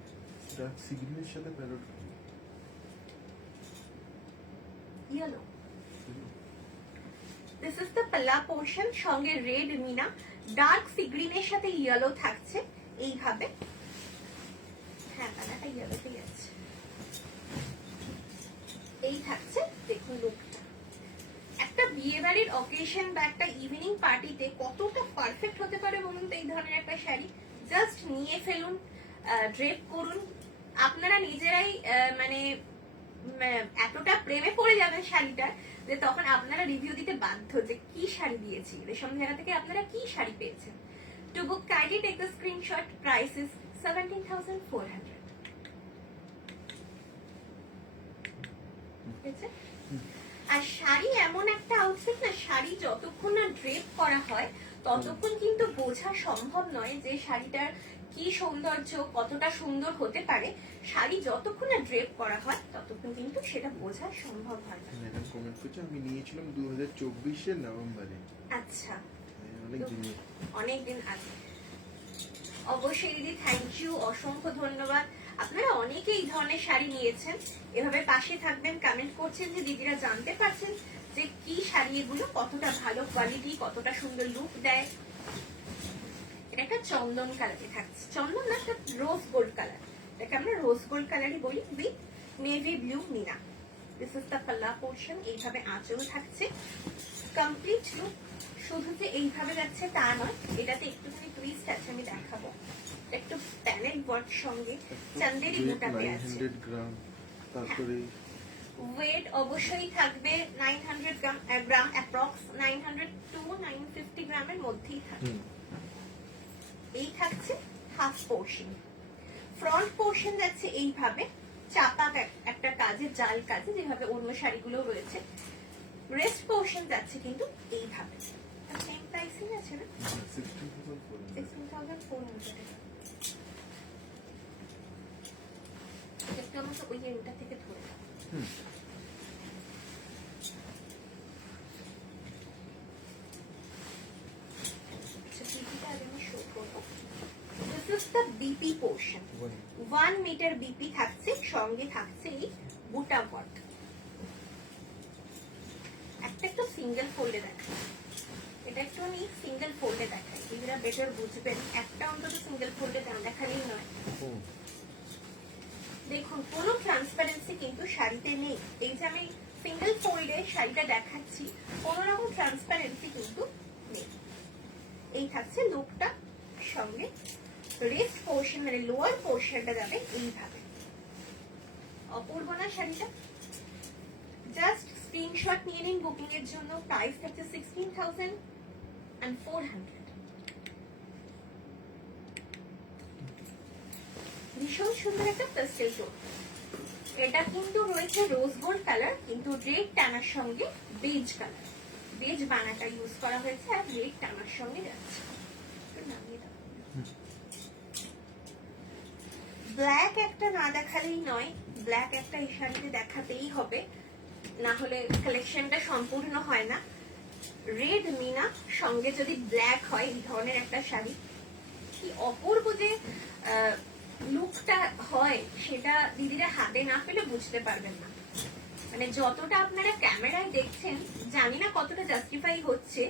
ডার্ক সিগ্রিনের সাথে parrot yellow. This is the পাল্লা পোর্শন, সঙ্গে রেড মিনা, ডার্ক সিগ্রিনের সাথে ইয়েলো থাকছে এইভাবে। হ্যাঁ, পাল্লাটা ইয়েলোতেই আছে। এই থাকছে, দেখুন লুকটা। একটা বিয়ে বাড়ির অকেশন বা একটা ইভিনিং পার্টিতে কতটা পারফেক্ট হতে পারে বলুন তো এই ধরনের একটা শাড়ি। জাস্ট নিয়ে ফেলুন, ড্রেপ করুন, আপনারা নিজেরাই মানে এতটা প্রেমে পড়ে যাবেন শাড়িটার যে তখন আপনারা রিভিউ দিতে বাধ্য যে কি শাড়ি দিয়েছি, রেশম ধাগা থেকে আপনারা কি শাড়ি পেয়েছেন। To book kindly take the screenshot, price is 17,400। ঠিক আছে? আর শাড়ি এমন একটা আউটফিট না, শাড়ি যতক্ষণ না ড্রেপ করা হয় ততক্ষণ কিন্তু বোঝা সম্ভব নয় যে শাড়িটার কি সৌন্দর্য, কতটা সুন্দর হতে পারে। শাড়ি যতক্ষণ না ড্রেপ করা হয় ততক্ষণ কিন্তু সেটা বোঝা সম্ভব হয় না। ম্যাডাম কমেন্ট করছে, আমি নিয়েছিলাম 2024-এর নভেম্বরে। আচ্ছা, অনেক দিনে। অনেকদিন আগে। অবশ্যই দিদি, থ্যাংক ইউ, অসংখ্য ধন্যবাদ। আপনারা অনেকে এই ধরনের শাড়ি নিয়েছেন, এভাবে পাশে থাকবেন, কমেন্ট করছেন যে দিদিরা জানতে পারছেন যে কি শাড়ি এগুলো, কতটা ভালো কোয়ালিটি, কতটা সুন্দর লুক দেয়। এটা একটা চন্দন কালারে থাকছে, চন্দন না, একটা রোজ গোল্ড কালার, এটাকে আমরা রোজ গোল্ড কালারই বলি, উইথ নেভি ব্লু মিনা। দিস ইজ দ্য পাল্লা পোর্শন, এইভাবে আঁচল থাকছে। কমপ্লিট লুক শুধু যে এইভাবে যাচ্ছে তা নয়, এটাতে একটুখানি টুইস্ট আছে, আমি দেখাবো। একটু প্যানেল ওয়ার্ক সঙ্গে চান্দেরি বুটাতে আছে। 900 গ্রাম, তারপরে ওয়েট অবশ্যই থাকবে 900 গ্রাম, অ্যাপ্রক্স 900 to 950 গ্রামের মধ্যেই থাকবে। এই থাকছে হাফ পোর্শন। ফ্রন্ট পোর্শন যাচ্ছে এইভাবে চাপা একটা কাজে, জাল কাজে, যেভাবে অন্য শাড়িগুলো রয়েছে। রেস্ট পোর্শন যাচ্ছে কিন্তু এইভাবে। সেম প্রাইসিং আছে না, 16,400। একটু আমাকে ওই ওটা থেকে ধরে দাও। আচ্ছা, বিপিটা আগে আমি শো করবো। This is the BP portion. 1 metre BP থাকছে, সঙ্গে থাকছে এই বুটা ওয়ার্ক। একটা একটু সিঙ্গেল ফোল্ডে দেখাই, এটা একটু আমি সিঙ্গেল ফোল্ডে দেখাই, এগুলা বেটার বুঝবেন। একটা অন্তত সিঙ্গেল ফোল্ডে দেখালেই নয়। দেখুন, কোনো ট্রান্সপারেন্সি কিন্তু শাড়িতে নেই। এই যে আমি সিঙ্গেল ফোল্ডে শাড়িটা দেখাচ্ছি, কোনো রকম ট্রান্সপারেন্সি কিন্তু নেই। এই থাকছে লুকটা, সঙ্গে রেস্ট পোর্শন মানে লোয়ার পোর্শনটা যাবে এইভাবে। অপূর্ব না শাড়িটা? জাস্ট স্ক্রিনশট নিয়ে নিন বুকিং এর জন্য। প্রাইস থাকছে 16,400। ভীষণ সুন্দর একটা পেস্টেল টোন। এটা কিন্তু রয়েছে রোজ গোল্ড কালার, কিন্তু রেড টানার সঙ্গে বেজ কালার, বেজ বানাটা ইউজ করা হয়েছে, আর রেড টানার সঙ্গে যাচ্ছে। ব্ল্যাক একটা না দেখালেই নয়, ব্ল্যাক একটা এই শাড়িতে দেখাতেই হবে, না হলে কালেকশনটা সম্পূর্ণ হয় না। রেড মিনা সঙ্গে যদি ব্ল্যাক হয় এই ধরনের একটা শাড়ি, কি অপূর্ব যে লুকটা হয় সেটা দিদিরা হাতে না পেলে বুঝতে পারবেন না। মানে যতটা আপনারা ক্যামেরায় দেখছেন জানি না কতটা জাস্টিফাই হচ্ছে,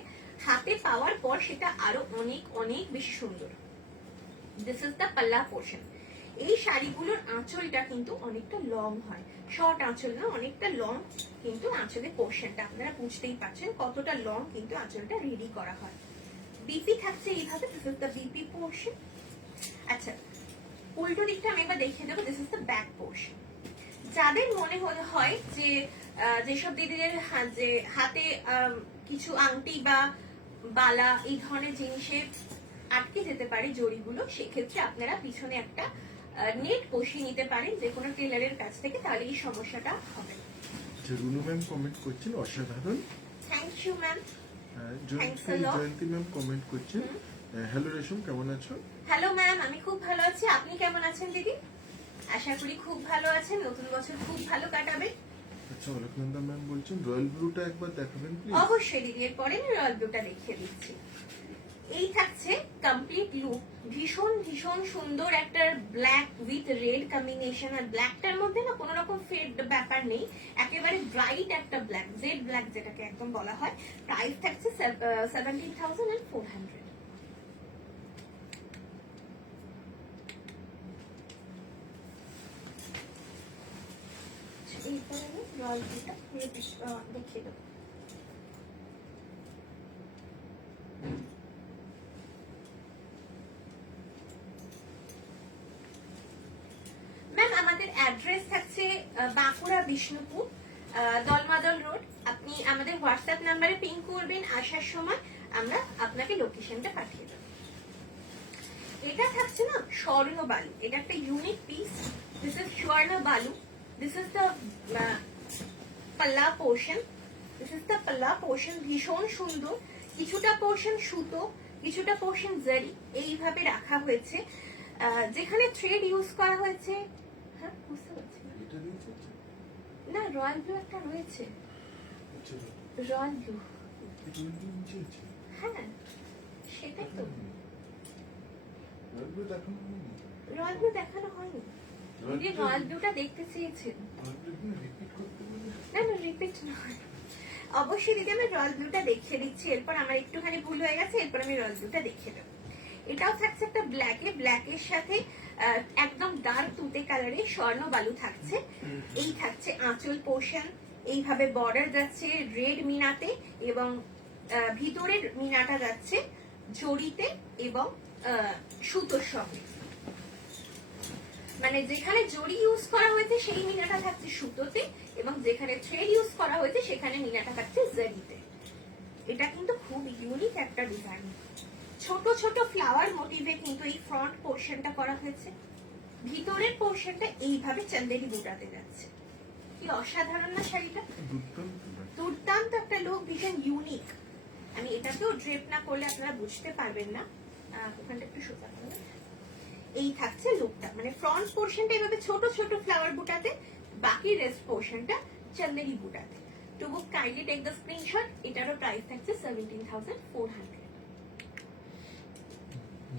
হাতে পাওয়ার পর সেটা আরো অনেক অনেক বেশি সুন্দর। দিস ইজ দ্য পাল্লা পোর্শন। এই শাড়িগুলোর আঁচলটা কিন্তু অনেকটা লং হয়, শর্ট আঁচল না, অনেকটা লং কিন্তু আঁচলের পোর্শনটা আপনারা বুঝতেই পারছেন কতটা লং কিন্তু আঁচলটা রেডি করা হয়। বিপি থাকছে এইভাবে, this is the BP portion. আচ্ছা, উল্টো দিকটা আমি এবার দেখিয়ে দেবো, this is the back portion. যাদের মনে হয় যে যেসব দিদিদের যে হাতে কিছু আংটি বা বালা এই ধরনের জিনিসে আটকে যেতে পারে জড়িগুলো, সেক্ষেত্রে আপনারা পিছনে একটা নেট বসিয়ে নিতে পারেন যে কোনো টেলারের কাছ থেকে, তাহলে এই সমস্যাটা হবে না। রুনু ম্যাম কমেন্ট করছেন অসাধারণ। Thank you ma'am. Jayanti ma'am comment করছেন, হ্যালো রেশম কেমন আছো? হ্যালো ম্যাম, আমি খুব ভালো আছি, আপনি কেমন আছেন দিদি? আশা করি খুব ভালো আছেন, নতুন বছর খুব ভালো কাটাবে। আচ্ছা, অলকনন্দা ম্যাম বলছেন রয়্যাল ব্লুটা একবার দেখাবেন প্লিজ। অবশ্যই দিদি, এরপরে আমি রয়্যাল ব্লুটা দেখিয়ে দিচ্ছি। এই থাকছে কমপ্লিট লুক, ভীষণ ভীষণ সুন্দর একটা ব্ল্যাক উইথ রেড কম্বিনেশন। আর ব্ল্যাকটার মধ্যে না কোনো রকম ফেড ব্যাপার নেই, একেবারে ব্রাইট একটা ব্ল্যাক, জেড ব্ল্যাক যেটাকে একদম বলা হয়। প্রাইস থাকছে 17,400। এইবার আমি রয়্যাল ব্লুটা দেখিয়ে দেবো। ম্যাম আমাদের অ্যাড্রেস থাকছে বাঁকুড়া বিষ্ণুপুর, দলমাদল রোড। আপনি আমাদের হোয়াটসঅ্যাপ নাম্বারে পিং করবেন, আসার সময় আমরা আপনাকে লোকেশনটা পাঠিয়ে দেব। এটা থাকছে না স্বর্ণ বালু, এটা একটা ইউনিক পিস। দিস ইজ স্বর্ণ বালু, দিস ইজ দ্য পাল্লা পোর্শন, দিস ইজ দ্য পাল্লা পোর্শন। ভীষণ সুন্দর, কিছুটা পোর্শন সুতো, কিছুটা পোর্শন জারি এইভাবে রাখা হয়েছে। যেখানে থ্রেড ইউজ করা হয়েছে, হ্যাঁ বুঝতে পারছি না, রয়্যাল ব্লু একটা রয়েছে, রয়্যাল ব্লু, হ্যাঁ সেটাই তো। রয়্যাল ব্লু দেখানো হয়নি, যদি রয়্যাল ব্লুটা দেখতে চেয়েছেন। না না, রিপিট নয়, অবশ্যই দিদি আমি রয়্যাল ব্লুটা দেখিয়ে দিচ্ছি। এরপর আমার একটুখানি ভুল হয়ে গেছে, এরপর আমি রয়্যাল ব্লুটা দেখিয়ে দেবো। এটাও থাকছে একটা ব্ল্যাকে, ব্ল্যাকের সাথে একদম ডার্ক তুতে কালারের স্বর্ণ বালু থাকছে। এই থাকছে আঁচল পোর্শন, এইভাবে বর্ডার যাচ্ছে রেড মিনাতে, এবং ভিতরের মিনাটা যাচ্ছে জড়িতে এবং সুতোর সঙ্গে। মানে যেখানে জড়ি ইউজ করা হয়েছে সেই মিনাটা থাকছে সুতোতে, এবং যেখানে থ্রেড ইউজ করা হয়েছে সেখানে মিনাটা থাকছে জারিতে। এটা কিন্তু খুব ইউনিক একটা ডিজাইন। ছোট ছোট ফ্লাওয়ার মোটিভে কিন্তু এই ফ্রন্ট পোর্শনটা করা হয়েছে, ভিতরের পোর্শনটা এইভাবে চান্দেরি বুটাতে যাচ্ছে। কি অসাধারণ না শাড়িটা, দুর্দান্ত একটা লুক, ভীষণ ইউনিক। আমি এটাকেও ড্রেপ না করলে আপনারা বুঝতে পারবেন না, ওখানটা একটু সোজা করবেন। এই থাকছে লুকটা, মানে ফ্রন্ট পোর্শনটা এভাবে ছোট ছোট ফ্লাওয়ার বুটাতে, বাকি রেস্ট পোর্শনটা চান্দেরি বুটাতে। To book kindly take the screenshot. এটারও প্রাইস থাকছে 17,400।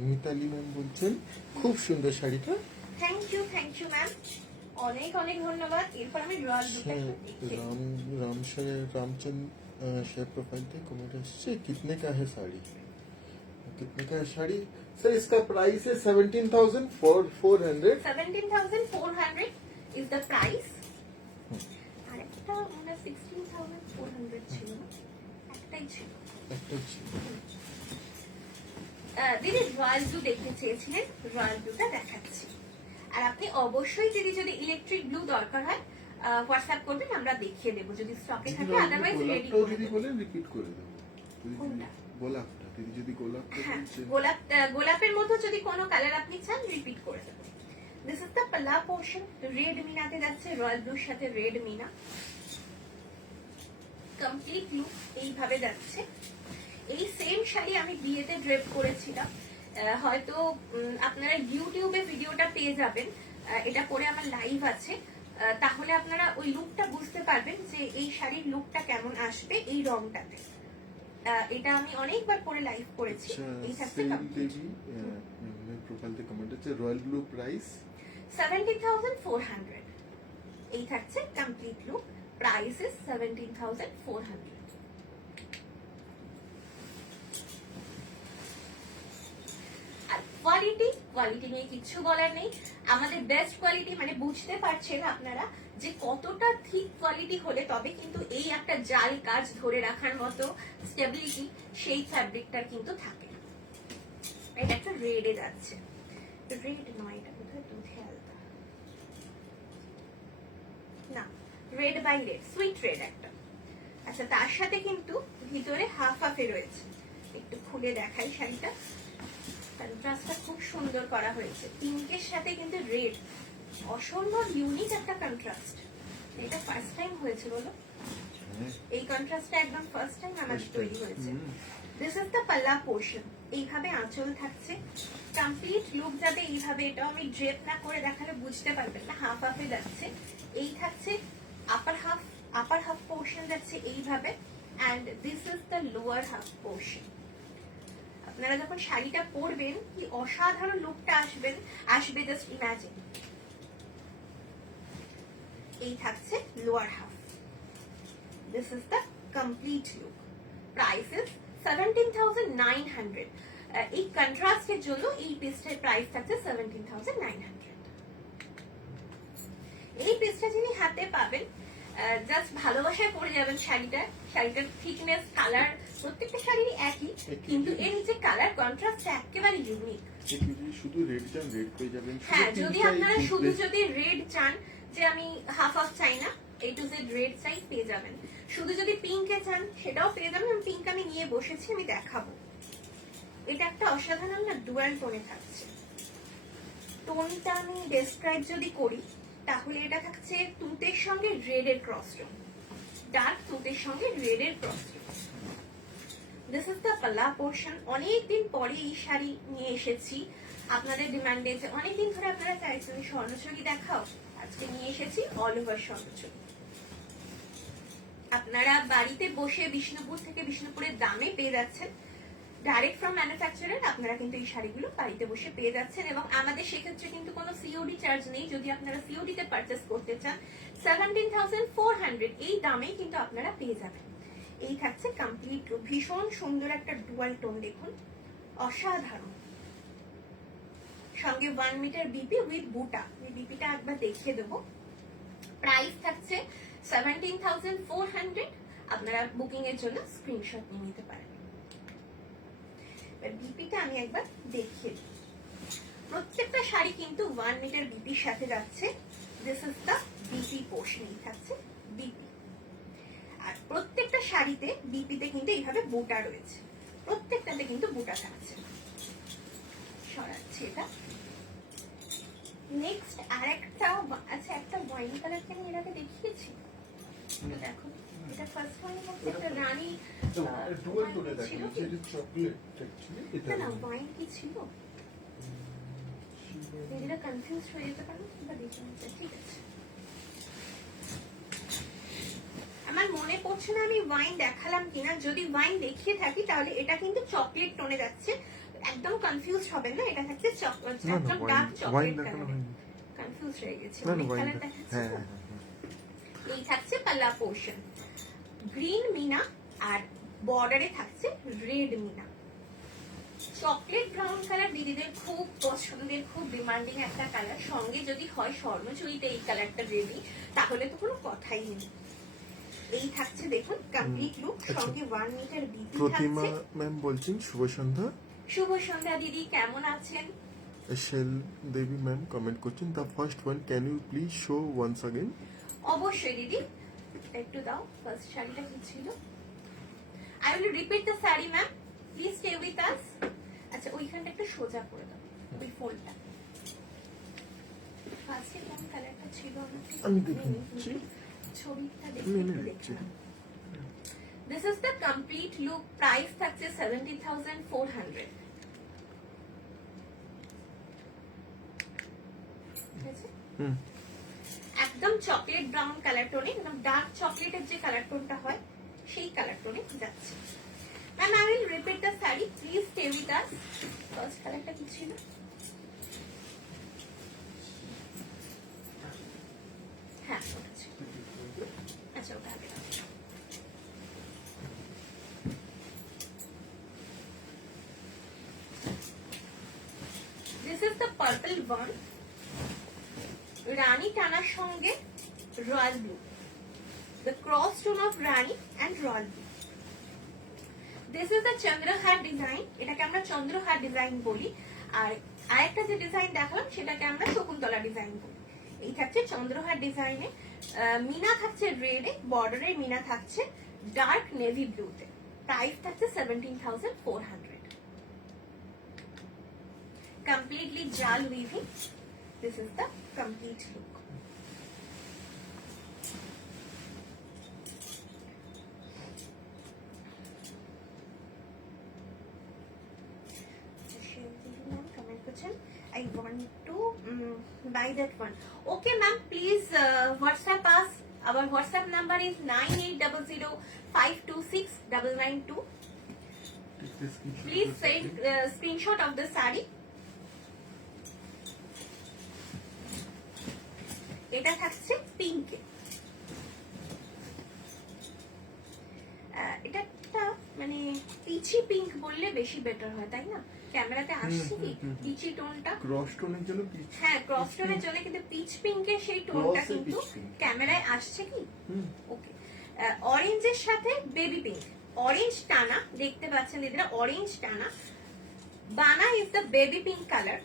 মিতালি ম্যাম বলছেন খুব সুন্দর শাড়িটা। থ্যাংক ইউ ম্যাম, অনেক অনেক ধন্যবাদ। এরপর আমি রয়্যাল ব্লুটা रामचंद शेयर प्रोफाइल पे कमेंट है, कितने का है साड़ी? कितने का है साड़ी? सर इसका प्राइस है 17,400। 17,400 is the price। আর একটা মানে 16,400 ছিল, একটাই ছিল। দিদি রয়্যাল ব্লু দেখতে চেয়েছিলেন, রয়্যাল ব্লুটা দেখাচ্ছি। আর আপনি অবশ্যই দিদি যদি ইলেকট্রিক ব্লু দরকার হয় হোয়াটসঅ্যাপ করবেন, আমরা দেখিয়ে দেবো যদি স্টকে থাকে, আদারওয়াইজ রেডি করে দেব। রিপিট করে দেব। কোনটা? গোলাপটা দিদি, যদি গোলাপটা হ্যাঁ, বলছেন। গোলাপের মধ্যে যদি কোনো কালার আপনি চান রিপিট করে দেব। দিস ইজ দ্য পাল্লা পোর্শন, রেড মিনাতে যাচ্ছে, রয়্যাল ব্লুর সাথে রেড মিনা, কমপ্লিট লুক এইভাবে যাচ্ছে। এই সেম শাড়ি আমি বিয়েতে ড্রেপ করেছিলাম, হয়তো আপনারা ইউটিউবে ভিডিওটা পেয়ে যাবেন, এটা পরে আমার লাইভ আছে, তাহলে আপনারা ওই লুকটা বুঝতে পারবেন যে এই শাড়ির লুকটা কেমন আসবে এই রংটাতে। এটা আমি অনেকবার পরে লাইভ করেছি। এই থাকছে দেবী প্रोफाइल पे कमेंट है, হচ্ছে রয়্যাল ব্লু প্রাইস 17,400। এই থাকছে কমপ্লিট লুক, প্রাইস ইজ 17,400। আর কোয়ালিটি নিয়ে কিচ্ছু বলার নেই, আমাদের বেস্ট কোয়ালিটি, মানে বুঝতে পারছেন আপনারা যে কতটা থিক কোয়ালিটি হলে তবে কিন্তু এই একটা জাল কাজ ধরে রাখার মতো স্টেবিলিটি সেই ফ্যাব্রিকটার কিন্তু থাকে। এটা একটা রেডে যাচ্ছে, রেড নয়, এটা কোথায় দুধে আলতা, না red by red, sweet red একটা। আচ্ছা, তার সাথে কিন্তু ভিতরে হাফ হাফে রয়েছে, একটু খুলে দেখাই শাড়িটা। কন্ট্রাস্টটা খুব সুন্দর করা হয়েছে, পিঙ্কের সাথে কিন্তু রেড, অসম্ভব ইউনিক একটা কন্ট্রাস্ট। এটা ফার্স্ট টাইম হয়েছে বলো, এই কন্ট্রাস্টটা একদম ফার্স্ট টাইম আমাদের তৈরি হয়েছে। দিস ইজ দ্য পাল্লা পোর্শন, এইভাবে আঁচল থাকছে। কমপ্লিট লুক যাবে এইভাবে, এটাও আমি ড্রেপ না করে দেখালে বুঝতে পারবেন না, হাফ হাফে যাচ্ছে। এই থাকছে আপার হাফ পোর্শন যাচ্ছে এইভাবে, and this is the lower half portion. আপনারা যখন শাড়িটা পরবেন কি অসাধারণ লুকটা আসবে জাস্ট ইমাজিন। এই থাকছে lower half, this is the complete look, price is 17,900। এই কন্ট্রাস্টের জন্য এই পিসটার প্রাইস থাকছে 17,900। এই পিসটা যিনি হাতে পাবেন জাস্ট ভালোবাসায় পরে যাবেন শাড়িটার থিকনেস, কালার প্রত্যেকটা শাড়িরই একই, কিন্তু এর নিচে কালার কন্ট্রাস্ট একেবারে ইউনিক। শুধু রেড চান রেড পেয়ে যাবেন। হ্যাঁ, যদি আপনারা শুধু যদি রেড চান, যে আমি হাফ হাফ চাই না, A to Z রেড চাই, পেয়ে যাবেন। শুধু যদি পিঙ্কে চান সেটাও পেয়ে যাবেন, পিঙ্ক আমি নিয়ে বসেছি, আমি দেখাবো। এটা একটা অসাধারণ না ডুয়াল টোনে থাকছে। টোনটা আমি ডেসক্রাইব যদি করি তাহলে এটা থাকছে তুতের সঙ্গে রেডের ক্রস টোন, ডার্ক তুতের সঙ্গে রেডের cross tone. This is the পাল্লা পোর্শন। অনেকদিন পরে এই শাড়ি নিয়ে এসেছি আপনাদের ডিমান্ডে, যে অনেকদিন ধরে আপনারা চাইছেন স্বর্ণচুরি দেখাও, আজকে নিয়ে এসেছি অল ওভার স্বর্ণচুরি। আপনারা বাড়িতে বসে বিষ্ণুপুরের দামে পেয়ে যাচ্ছেন, ডাইরেক্ট ফ্রম ম্যানুফ্যাকচারার। আপনারা কিন্তু এই শাড়িগুলো বাড়িতে বসে পেয়ে যাচ্ছেন, এবং আমাদের সেক্ষেত্রে কিন্তু কোনো সিওডি চার্জ নেই। যদি আপনারা সিওডি তে পারচেস করতে চান 17,400 এই দামে কিন্তু আপনারা পেয়ে যাবেন। এই থাকছে কমপ্লিট লুক, ভীষণ সুন্দর একটা ডুয়াল টোন, দেখুন অসাধারণ। সঙ্গে 1 মিটার বিপি উইথ বুটা, এই বিপিটা একবার দেখিয়ে দেবো। প্রাইস থাকছে 17,400। আপনারা বুকিং এর জন্য স্ক্রিনশট নিয়ে নিতে পারেন। বিপিটা আমি একবার দেখিয়ে দিই। প্রত্যেকটা শাড়ি কিন্তু 1 মিটার বিপির সাথে যাচ্ছে। This is the BP portion, থাকছে বিপি। আর প্রত্যেকটা শাড়িতে বিপিতে কিন্তু এইভাবে বুটা রয়েছে, প্রত্যেকটাতে কিন্তু বুটা থাকছে। সরাচ্ছি এটা। নেক্সট আরেকটা, আচ্ছা একটা ওয়াইন কালারকে আমি এর আগে দেখিয়েছি, দেখো এটা ফার্স্ট ওয়াইন, একটা রানী ডুয়াল টোনে দেখেন, এটা চকলেট অ্যাকচুয়ালি। এটা না ওয়াইন কি ছিল, নিজেরা কনফিউজ হয়ে যেতে পারো, বা দেখে নিতে। ঠিক আছে, আমার মনে পড়ছে না আমি ওয়াইন দেখালাম কিনা। যদি ওয়াইন দেখিয়ে থাকি তাহলে এটা কিন্তু চকলেট টোনে যাচ্ছে, একদম কনফিউজ হবেন না। এটা থাকছে একদম ডার্ক চকলেট কালার, কনফিউজ হয়ে গেছে। কালার দেখাচ্ছি। এই থাকছে পাল্লা পোর্শন, গ্রিন মিনা, আর বর্ডারে থাকছে রেড মিনা। চকলেট ব্রাউন কালার দিদিদের খুব পছন্দের, খুব ডিমান্ডিং একটা কালার। সঙ্গে যদি হয় স্বর্ণচুরিতে এই কালারটা রেডি, তাহলে তো কোনো কথাই নেই। এই থাকছে দেখুন কমপ্লিট লুক, সঙ্গে 1 মিটার বিপি থাকছে। প্রতিমা ম্যাম বলছেন শুভ সন্ধ্যা। শুভ সন্ধ্যা দিদি, কেমন আছেন? এশাল দেবী ম্যাম কমেন্ট করছেন, the first one can you please show once again. অবশ্যই দিদি, একটু দাও। ফার্স্ট শাড়িটা কি ছিল? আই উইল রিপিট দ্য শাড়ি ma'am, please stay with us. আচ্ছা ওইখানটা একটু সোজা করে দাও, ওই ফোল্ডটা। ফার্স্টে কোন কালারটা ছিল আমি দেখে নিচ্ছি, ছবিটা মেনে নিচ্ছি। দেখি। This is the complete look. Price থাকছে 17,400. একদম চকলেট ব্রাউন কালার টোনে, একদম ডার্ক চকলেটের যে কালার টোনটা হয় সেই কালার টোনে যাচ্ছে। Ma'am I will repeat the sari, please stay with us. First কালারটা কি ছিল? আচ্ছা ওটা আগে রাখো। This is the purple one. রানী টানার সঙ্গে royal blue, the cross tone of rani and royal blue. This is the Chandrahar design, এটাকে আমরা চন্দ্রহার ডিজাইন বলি। আর আরেকটা যে ডিজাইন দেখালাম সেটাকে আমরা শকুন্তলা ডিজাইন বলি। এই থাকছে চন্দ্রহার ডিজাইনে, মিনা থাকছে রেডে, বর্ডারে মিনা থাকছে ডার্ক নেভি ব্লুতে। প্রাইস থাকছে 17,400। Completely jal weaving. This is the complete look. Comment করছেন, I want to buy that one. Okay ma'am, please WhatsApp us. Our WhatsApp number is 9800526992. Please send screenshot of the saree. এটা থাকছে পিঙ্কে। এটা একটা মানে পিচি পিঙ্ক বললে বেশি বেটার হয়, তাই না? ক্যামেরাতে আসছে কি পিচি টোনটা? ক্রস টোনের জন্য পিচ, হ্যাঁ ক্রস টোনের জন্য, কিন্তু পিচ পিঙ্কের সেই টোনটা Cross এ কিন্তু peach pink। ক্যামেরায় আসছে কি? ওকে। অরেঞ্জের সাথে বেবি পিঙ্ক, অরেঞ্জ টানা দেখতে পাচ্ছেন দিদিরা, অরেঞ্জ টানা। বানা is the baby pink colour,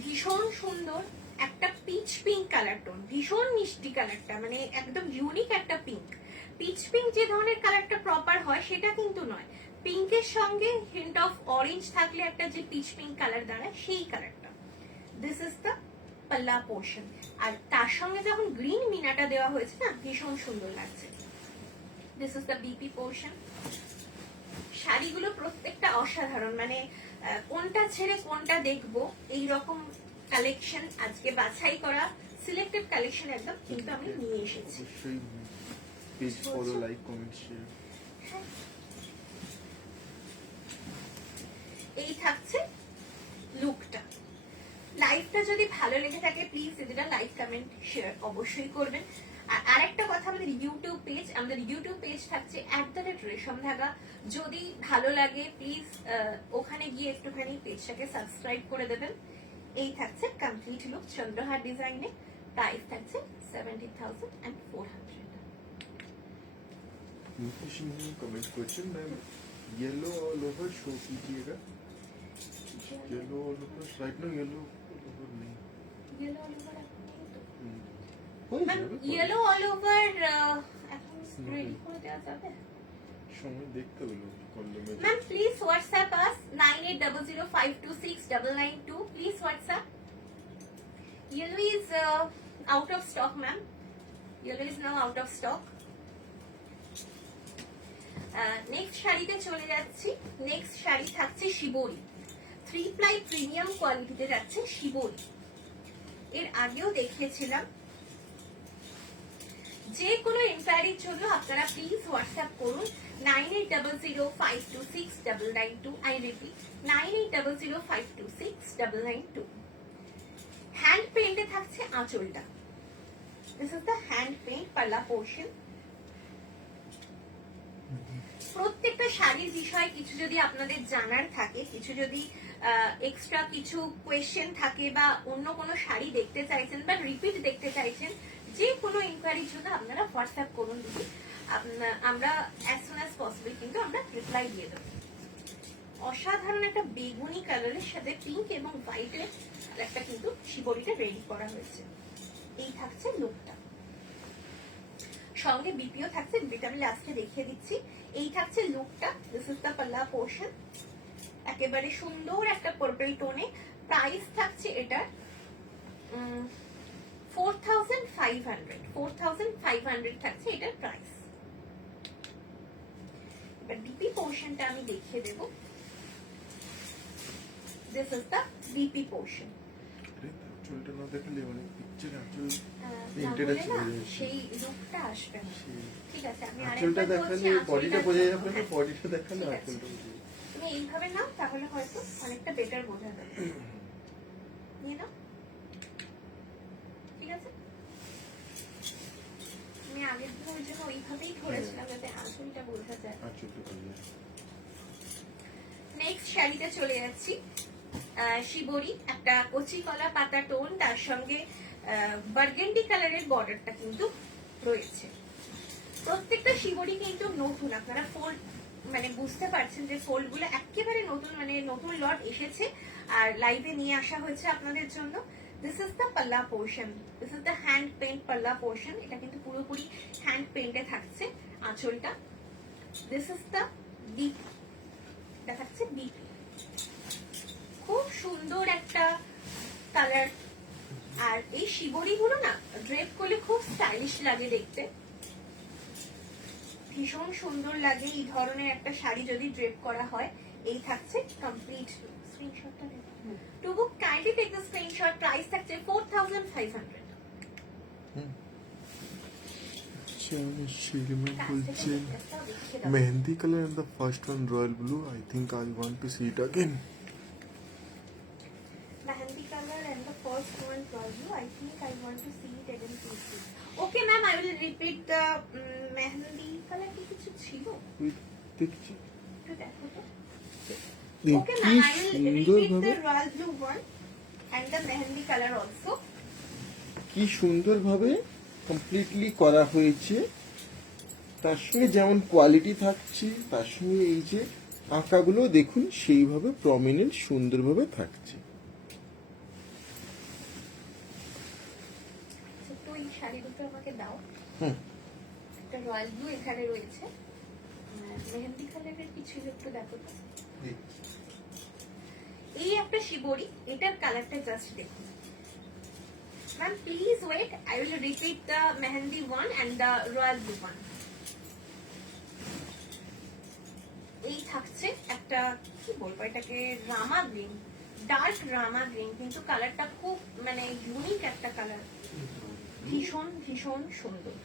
ভীষণ সুন্দর একটা পিচ পিঙ্ক কালার টোন, ভীষণ মিষ্টি কালারটা, মানে একদম ইউনিক একটা পিঙ্ক। পিচ পিঙ্ক যে ধরনের কালারটা প্রপার হয় সেটা কিন্তু নয়, পিঙ্কের সঙ্গে হিন্ট অফ অরেঞ্জ থাকলে একটা যে পিচ পিঙ্ক কালার দাঁড়ায় সেই কালারটা। দিস ইজ দ্য পাল্লা পোর্শন, আর তার সঙ্গে যখন গ্রিন মিনাটা দেওয়া হয়েছে না, ভীষণ সুন্দর লাগছে। This is the BP portion. শাড়িগুলো প্রত্যেকটা অসাধারণ, মানে কোনটা ছেড়ে কোনটা দেখবো এইরকম কালেকশন, আজকে বাছাই করা সিলেক্টেড কালেকশন একদম কিন্তু আমি নিয়ে এসেছি। অবশ্যই page follow, like, comment, share. এই থাকছে লুকটা। লাইভটা যদি ভালো লেগে থাকে প্লিজ দিদিরা লাইক, কমেন্ট, শেয়ার অবশ্যই করবেন। আর আরেকটা কথা, আমাদের ইউটিউব পেজ থাকছে @রেশমধাগা। যদি ভালো লাগে প্লিজ ওখানে গিয়ে একটুখানি পেজটাকে সাবস্ক্রাইব করে দেবেন। এই থাকছে কমপ্লিট লুক চন্দ্রহার ডিজাইনে, প্রাইস থাকছে 17,400। Comment question ma'am, yellow all over show कीजिएगा। येलो ऑल ओवर राइट ना, येलो ऑल ओवर नहीं ইয়েলো অল ওভার হয়ে ম্যাম, যাবে, ইয়েলো অল ওভার এখন রেডি করে দেওয়া যাবে? সময় দেখতে হলো কন্ডমে। Ma'am, please WhatsApp us 9800526992. Please WhatsApp. Yellow is out of stock, ma'am. Yellow is now out of stock. Next শাড়িতে চলে যাচ্ছি। নেক্সট শাড়ি থাকছে শিবরি, 3 ply প্রিমিয়াম কোয়ালিটিতে যাচ্ছে শিবরি। এর আগেও দেখিয়েছিলাম। যে কোনো ইনকোয়ারির জন্য আপনারা প্লিজ হোয়াটসঅ্যাপ করুন 9800526992। I repeat 9800526992। হ্যান্ড পেইন্টে থাকছে আঁচলটা। This is the hand paint পাল্লা পোর্শন। প্রত্যেকটা শাড়ির বিষয়ে কিছু যদি আপনাদের জানার থাকে, কিছু যদি এক্সট্রা কিছু কোয়েশ্চেন থাকে, বা অন্য কোনো শাড়ি দেখতে চাইছেন বা রিপিট দেখতে চাইছেন, যে কোনো ইনকোয়ারির জন্য আপনারা হোয়াটসঅ্যাপ করুন দিদি। আমরা অ্যাজ সুন অ্যাজ পসিবল কিন্তু আমরা রিপ্লাই দিয়ে দেবো। অসাধারণ একটা বেগুনি কালারের সাথে পিঙ্ক এবং হোয়াইটের একটা কিন্তু শিবরিটা রেডি করা হয়েছে। এই থাকছে লুকটা, সঙ্গে বিপিও থাকছে, বিপিটা আমি লাস্টে দেখিয়ে দিচ্ছি। এই থাকছে লুকটা। দিস ইজ দ্য পাল্লা পোর্শন, একেবারে সুন্দর একটা পার্পল টোনে। প্রাইস থাকছে এটার 4,500 থাকছে এটার প্রাইস। এবার ডিপি পোর্শনটা আমি দেখিয়ে দেব। This is the DP portion. চুলটা না দেখলে মানে পিকচার আঁচল তাহলে না সেই লুকটা আসবে না। ঠিক আছে, আমি আঁচলটা দেখালে বডিটা বোঝা যাবে না, বডিটা দেখালে ঠিক আছে। আঁচলটা বোঝা যাবে। তুমি এইভাবে নাও, তাহলে হয়তো অনেকটা বেটার বোঝা যাবে। নিয়ে নাও, ঠিক আছে? আমি ওই জন্য ওইভাবেই ধরেছিলাম যাতে আঁচলটা বোঝা যায়। নেক্সট শাড়িতে চলে যাচ্ছি। শিবরি, একটা কচি কলা পাতা টোন, তার সঙ্গে বার্গেন্ডি কালারের বর্ডারটা কিন্তু রয়েছে। প্রত্যেকটা শিবরি কিন্তু নতুন, আপনারা ফোল্ড মানে বুঝতে পারছেন যে ফোল্ড গুলো একেবারে নতুন, মানে নতুন লট এসেছে আর লাইভে নিয়ে আসা হয়েছে আপনাদের জন্য। দিস ইজ দ্য পাল্লা portion, this is the hand paint পাল্লা পোর্শন। এটা কিন্তু পুরোপুরি হ্যান্ড পেইন্টে থাকছে আঁচলটা। দিস ইজ দ্য ডিপ, এটা থাকছে ডিপ। খুব সুন্দর একটা কালার। আর এই শিবরি গুলো না ড্রেপ করলে খুব স্টাইলিশ লাগে দেখতে, ভীষণ সুন্দর লাগে এই ধরনের একটা শাড়ি যদি ড্রেপ করা হয়। এই থাকছে কমপ্লিট। স্ক্রিনশটটা নেব। To book kindly take the screenshot. Price থাকছে 4500। Shriman বলছেন mehndi colour and the first one royal blue. I think I want to see it again. Mehendi color and the first one royal blue. I think I want to see it again, please. Okay, ma'am, I will repeat the mehendi color. কি কিছু ছিল? দেখছি একটু দেখো তো। কি Okay, ma'am, I will সুন্দর repeat ভাবে, the royal blue one and the mehendi color also. কি সুন্দর ভাবে কমপ্লিটলি করা হয়েছে। তার সঙ্গে যেমন কোয়ালিটি থাকছে, তার সঙ্গে এই যে আঁকাগুলো দেখুন সেইভাবে প্রমিনেন্ট সুন্দরভাবে থাকছে। তো এই শাড়ি দুটো আমাকে দাও। হুম। একটা রয়্যাল ব্লু এখানে রয়েছে, মেহেন্দি কালারের কিছু একটু দেখো তো। এই একটা শিবরি, এটার কালারটা জাস্ট দেখুন। Ma'am please wait, I will repeat the mehndi one and the royal blue one. এই থাকছে একটা কি বলবো এটাকে, rama green, dark rama green, কিন্তু কালারটা খুব মানে ইউনিক একটা কালার, ভীষণ ভীষণ সুন্দর।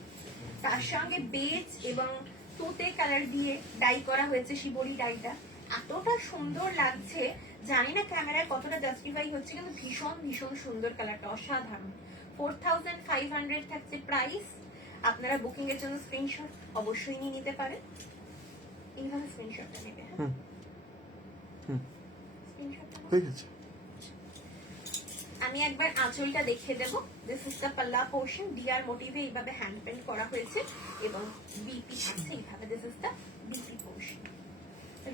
তার সঙ্গে বেজ এবং তুতে কালার দিয়ে ডাই করা হয়েছে শিবরি ডাইটা। এতটা সুন্দর লাগছে, জানি না ক্যামেরায় কতটা জাস্টিফাই হচ্ছে, কিন্তু ভীষণ ভীষণ সুন্দর কালারটা, অসাধারণ। 4500 থাকছে প্রাইস। আপনারা বুকিং এর জন্য স্ক্রিনশট অবশ্যই নিয়ে নিতে পারেন। এইভাবে স্ক্রিনশটটা নেবে। স্ক্রিনশটটা ঠিক আছে। আমি একবার আঁচলটা দেখিয়ে দেবো। দিস ইজ দ্য পাল্লা পোর্শন, ডিয়ার মোটিভে এইভাবে হ্যান্ড পেন্ট করা হয়েছে এবং বিপি আছে এইভাবে। This is the BP portion.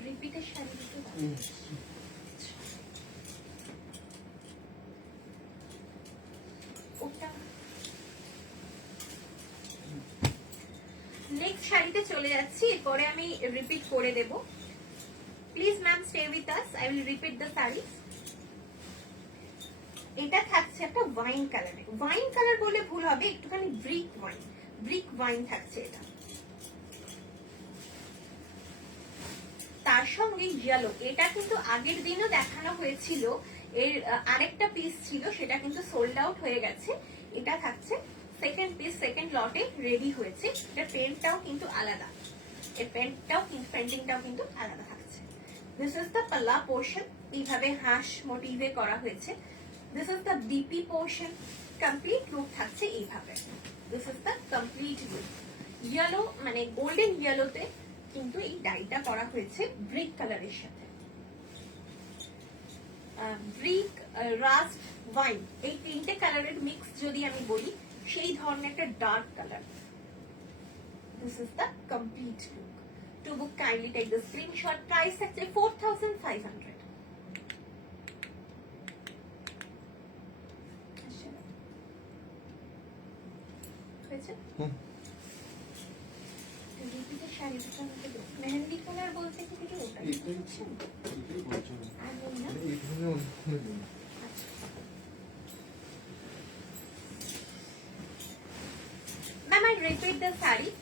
রিপিটের শাড়ি দুটো ওটা। নেক্সট শাড়িতে চলে যাচ্ছি, এরপরে আমি রিপিট করে দেব। Please ma'am stay with us, I will repeat the sari. এটা থাকছে একটা ওয়াইন কালারে, ওয়াইন কালার বলে ভুল হবে, একটুখানি ব্রিক ওয়াইন, ব্রিক ওয়াইন থাকছে এটা। তার সঙ্গে ইয়েলো, এটা কিন্তু আগের দিনও দেখানো হয়েছিল, এর আরেকটা পিস ছিল, সেটা কিন্তু সোল্ড আউট হয়ে গেছে। এটা থাকছে সেকেন্ড পিস, সেকেন্ড লটে রেডি হয়েছে। এটার পেন্টটাও কিন্তু আলাদা, এর পেন্টটাও কিন্তু পেন্টিংটাও কিন্তু আলাদা থাকছে। দিস ইজ দ্য পাল্লা পোর্শন, এইভাবে হাঁস মোটিভে করা হয়েছে। This is the BP portion, complete look থাকছে এইভাবে। This is the complete look. Yellow মানে গোল্ডেন ইয়েলোতে কিন্তু এই ডাইটা করা হয়েছে ব্রিক কালারের সাথে। ব্রিক, রাস্ট, ওয়াইন, এই তিনটে কালারের মিক্স যদি আমি বলি, সেই ধরনের একটা dark colour. This is the complete look. To book kindly take the screenshot. Price থাকছে 4500। মেহেন্দি কালার বলতে কি কিছু ওটা Ma'am, I repeat the saree.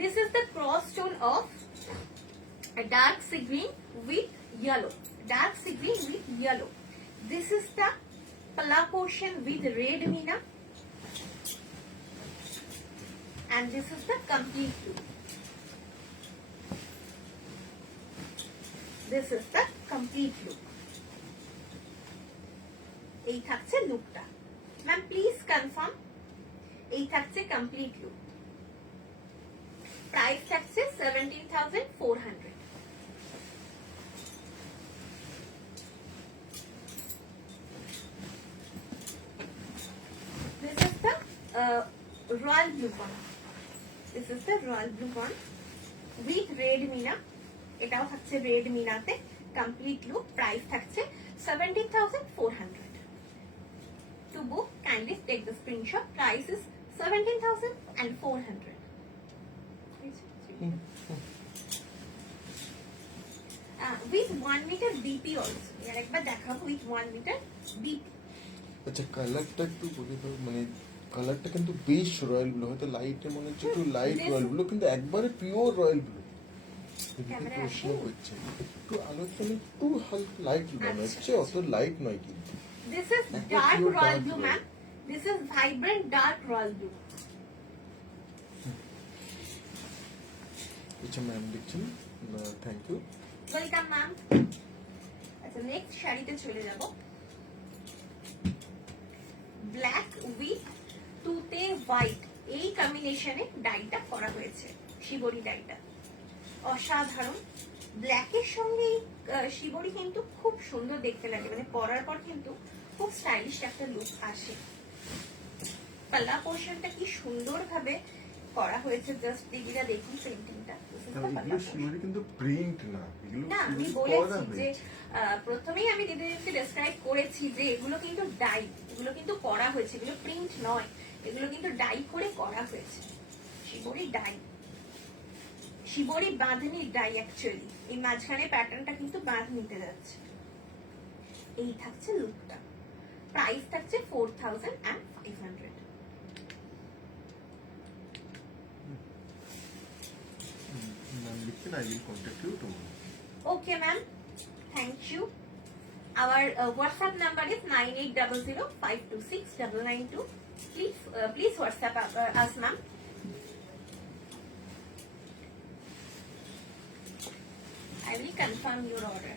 This is the cross tone of a dark sea green with yellow. Dark sea green with yellow. This is the palla portion with red meena. And this is the complete look. This is the complete look. এই থাকছে লুকটা। ম্যাম প্লিজ কনফার্ম এই থাকছে কমপ্লিট লুক, প্রাইস থাকছে 17,400। This is the royal blue one. This is the royal blue one with red mina. এটাও থাকছে রেড মিনাতে, কমপ্লিট লুক, প্রাইস থাকছে 17,400। To book, kindly take the screenshot. Price is 17,400. With 1 meter BP also. এর একবার দেখাবো with 1 meter BP. আচ্ছা কালারটা একটু বলে দাও, মানে কালারটা কিন্তু বেশ রয়্যাল ব্লু, হয়তো লাইটে মনে হচ্ছে একটু লাইট রয়্যাল ব্লু, কিন্তু একবারে পিওর রয়্যাল ব্লু। ক্যামেরা প্রশ্ন আসে? করছে একটু আলোচনা একটু হালকা লাইট মনে হচ্ছে, অত লাইট নয় কিন্তু। This is That was dark your royal dark blue, blue. ma'am. This is vibrant dark royal blue. আচ্ছা ম্যাম দেখছেন, থ্যাংক ইউ। Welcome ma'am. আচ্ছা নেক্সট শাড়িতে চলে যাব। ব্ল্যাক উইথ তুতে হোয়াইট, এই কম্বিনেশনে ডাইটা করা হয়েছে, শিবরি ডাইটা অসাধারণ। ব্ল্যাকের সঙ্গে শিবরি কিন্তু খুব সুন্দর দেখতে লাগে, মানে পরার পর কিন্তু খুব স্টাইলিশ একটা লুক আসে। পাল্লা পোর্শনটা কি সুন্দর ভাবে করা হয়েছে, জাস্ট দিদিরা দেখুন পেন্টিংটা। এগুলো শিওরি কিন্তু প্রিন্ট না, এগুলো না আমি শিওরি করা বলেছি যে হয়েছে। প্রথমেই আমি দিদিদেরকে ডেসক্রাইব করেছি যে এগুলো কিন্তু ডাই, এগুলো কিন্তু করা হয়েছে, এগুলো প্রিন্ট নয়, এগুলো কিন্তু ডাই করে করা হয়েছে। শিবরি ডাই, শিবরি বাঁধনি ডাই অ্যাকচুয়ালি। এই মাঝখানে প্যাটার্নটা কিন্তু বাঁধ নিতে যাচ্ছে। এই থাকছে লুকটা, প্রাইস থাকছে 4,500। ম্যাম লিখছেন I will contact you tomorrow. Okay, ma'am. Thank you. Our WhatsApp number is 9800526992. Please WhatsApp us, ma'am. I will confirm your order.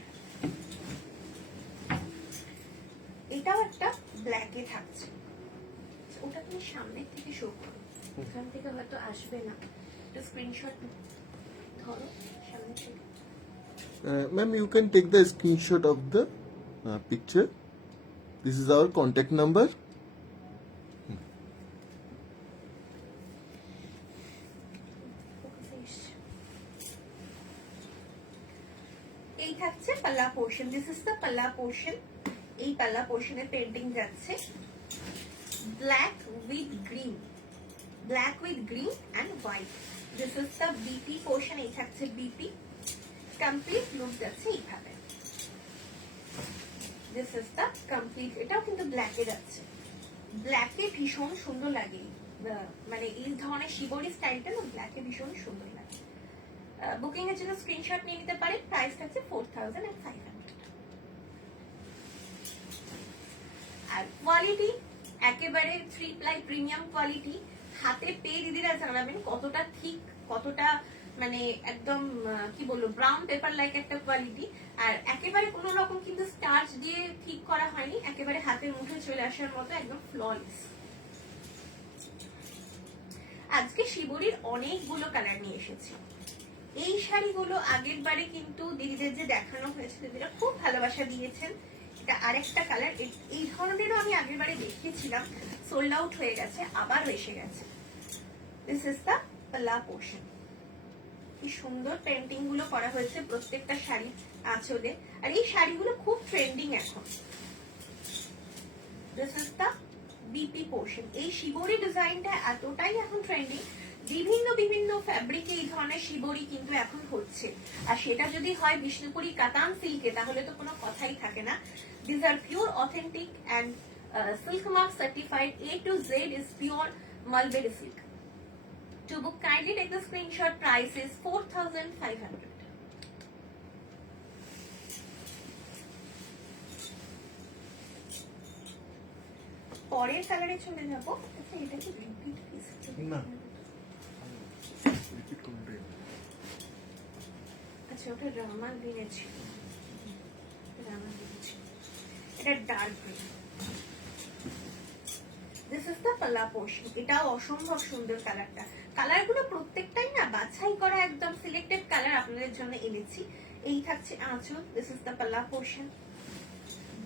এটাও একটা ব্ল্যাকে থাকছে, ওটা তুমি সামনের থেকে শো করো, এখান থেকে হয়তো আসবে না, একটু স্ক্রিনশট ধরো সামনে থেকে। Ma'am, you can take the screenshot of the picture. This is our contact number. এই থাকছে পাল্লা পোর্শন, দিস ইজ দ্য পাল্লা পোর্শন। এই পাল্লা পোর্শনের পেন্টিং যাচ্ছে black with green, black with green and white. This is the BP portion, এই থাকছে বিপি। কমপ্লিট লুক যাচ্ছে এইভাবে। দিস ইজ দ্য কমপ্লিট, এটাও কিন্তু ব্ল্যাকে যাচ্ছে, ব্ল্যাকে ভীষণ সুন্দর লাগে, মানে এই ধরনের শিবরি স্টাইলটা না ব্ল্যাকে ভীষণ সুন্দর লাগে। বুকিং এর জন্য স্ক্রিনশট নিয়ে নিতে পারেন, প্রাইস থাকছে 4,500। আর কোয়ালিটি একেবারে 3 প্লাই প্রিমিয়াম কোয়ালিটি। হাতে পেয়ে দিদিরা জানাবেন কতটা ঠিক, কতটা মানে একদম কি বলবো ব্রাউন পেপার লাইক একটা কোয়ালিটি। আর একেবারে কোনো রকম কিন্তু স্টার্চ দিয়ে ঠিক করা হয়নি, একেবারে হাতের মুঠে চলে আসার মতো একদম ফ্ললেস। আজকে শিবরির অনেকগুলো কালার নিয়ে এসেছি। এই শাড়িগুলো আগের বারে কিন্তু দিদিদের যে দেখানো হয়েছে, দিদিরা খুব ভালোবাসা দিয়েছেন। এটা আরেকটা কালার, এই ধরনেরও আমি আগের বারে দেখিয়েছিলাম, সোল্ড আউট হয়ে গেছে, আবারও এসে গেছে। দিস ইজ দ্য পাল্লা পোর্শন। কি সুন্দর পেন্টিং গুলো করা হয়েছে প্রত্যেকটা শাড়ি আঁচলে, আর এই শাড়িগুলো খুব ট্রেন্ডিং এখন। This is the BP portion. এই শিবরি ডিজাইনটা এতটাই এখন ট্রেন্ডিং, বিভিন্ন বিভিন্ন ফ্যাব্রিকে এই ধরনের শিবরি কিন্তু এখন হচ্ছে। আর সেটা যদি হয় বিষ্ণুপুরি কাতান সিল্কে, তাহলে তো কোনো কথাই থাকে না। This are pure authentic and silk mark certified, A to Z is pure mulberry silk. To book, kindly take the screenshot. Price is 4,500. পরের কালারে চলে যাবো। আচ্ছা এটা কি রিপিট পিস? না রিপিট করুন। আচ্ছা ওটা রামা গ্রিনে ছিল, রামা গ্রিন ছিল, এটা dark green. This is the পাল্লা পোর্শন। এটাও অসম্ভব সুন্দর কালারটা। কালারগুলো প্রত্যেকটাই না বাছাই করা, একদম সিলেক্টেড কালার আপনাদের জন্য এনেছি। এই থাকছে আঁচল, দিস ইজ দ্য পাল্লা পোর্শন।